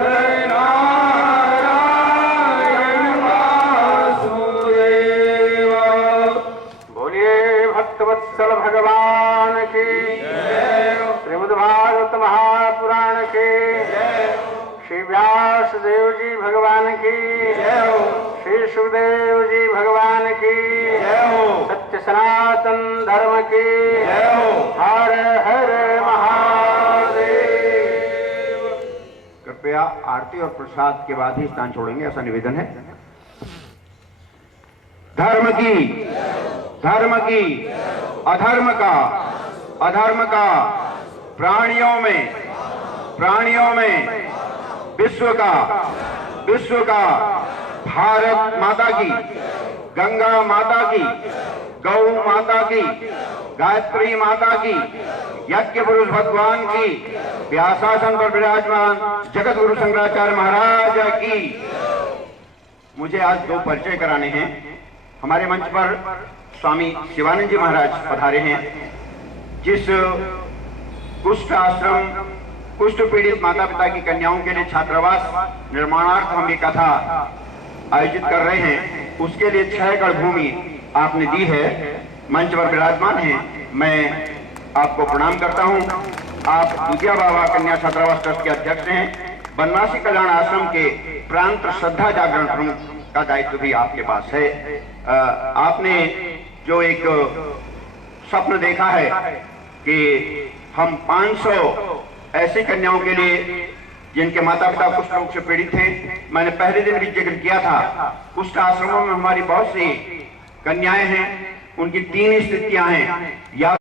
नारायण वासुदेव बोलिए भक्तवत्सल भगवान की श्रीमद् भागवत महापुराण की श्री व्यास देव जी भगवान की श्री सुखदेव जी भगवान की सत्य सनातन धर्म की हर हर महादेव। कृपया आरती और प्रसाद के बाद ही स्थान छोड़ेंगे, ऐसा निवेदन है। धर्म की अधर्म का प्राणियों में विश्व का भारत माता की, गंगा माता की, गौ माता की, गायत्री माता की, यज्ञ पुरुष भगवान की, व्यासासन पर विराजमान जगत गुरु शंकराचार्य महाराज की। मुझे आज दो परिचय कराने हैं। हमारे मंच पर स्वामी शिवानंद जी महाराज पधारे हैं, जिस कुष्ठ आश्रम, कुष्ठ पीड़ित माता पिता की कन्याओं के लिए छात्रावास निर्माणार्थ हम ये कथा आयोजित कर रहे हैं, उसके लिए 6 एकड़ भूमि आपने दी है। मंच पर विराजमान हैं, मैं आपको प्रणाम करता हूं। आप दूधिया बाबा कन्या छात्रावास ट्रस्ट के अध्यक्ष हैं। बनवासी कल्याण आश्रम के प्रांत श्रद्धा जागरण प्रमुख का दायित्व भी आपके पास है। आपने जो एक स्वप्न देखा है कि हम 500 ऐसी कन्याओं के लिए जिनके माता पिता कुष्ठ रोग से पीड़ित थे, मैंने पहले दिन भी जिक्र किया था, कुष्ठ आश्रमों में हमारी बहुत सी कन्याएं हैं, उनकी 3 स्थितियां हैं। या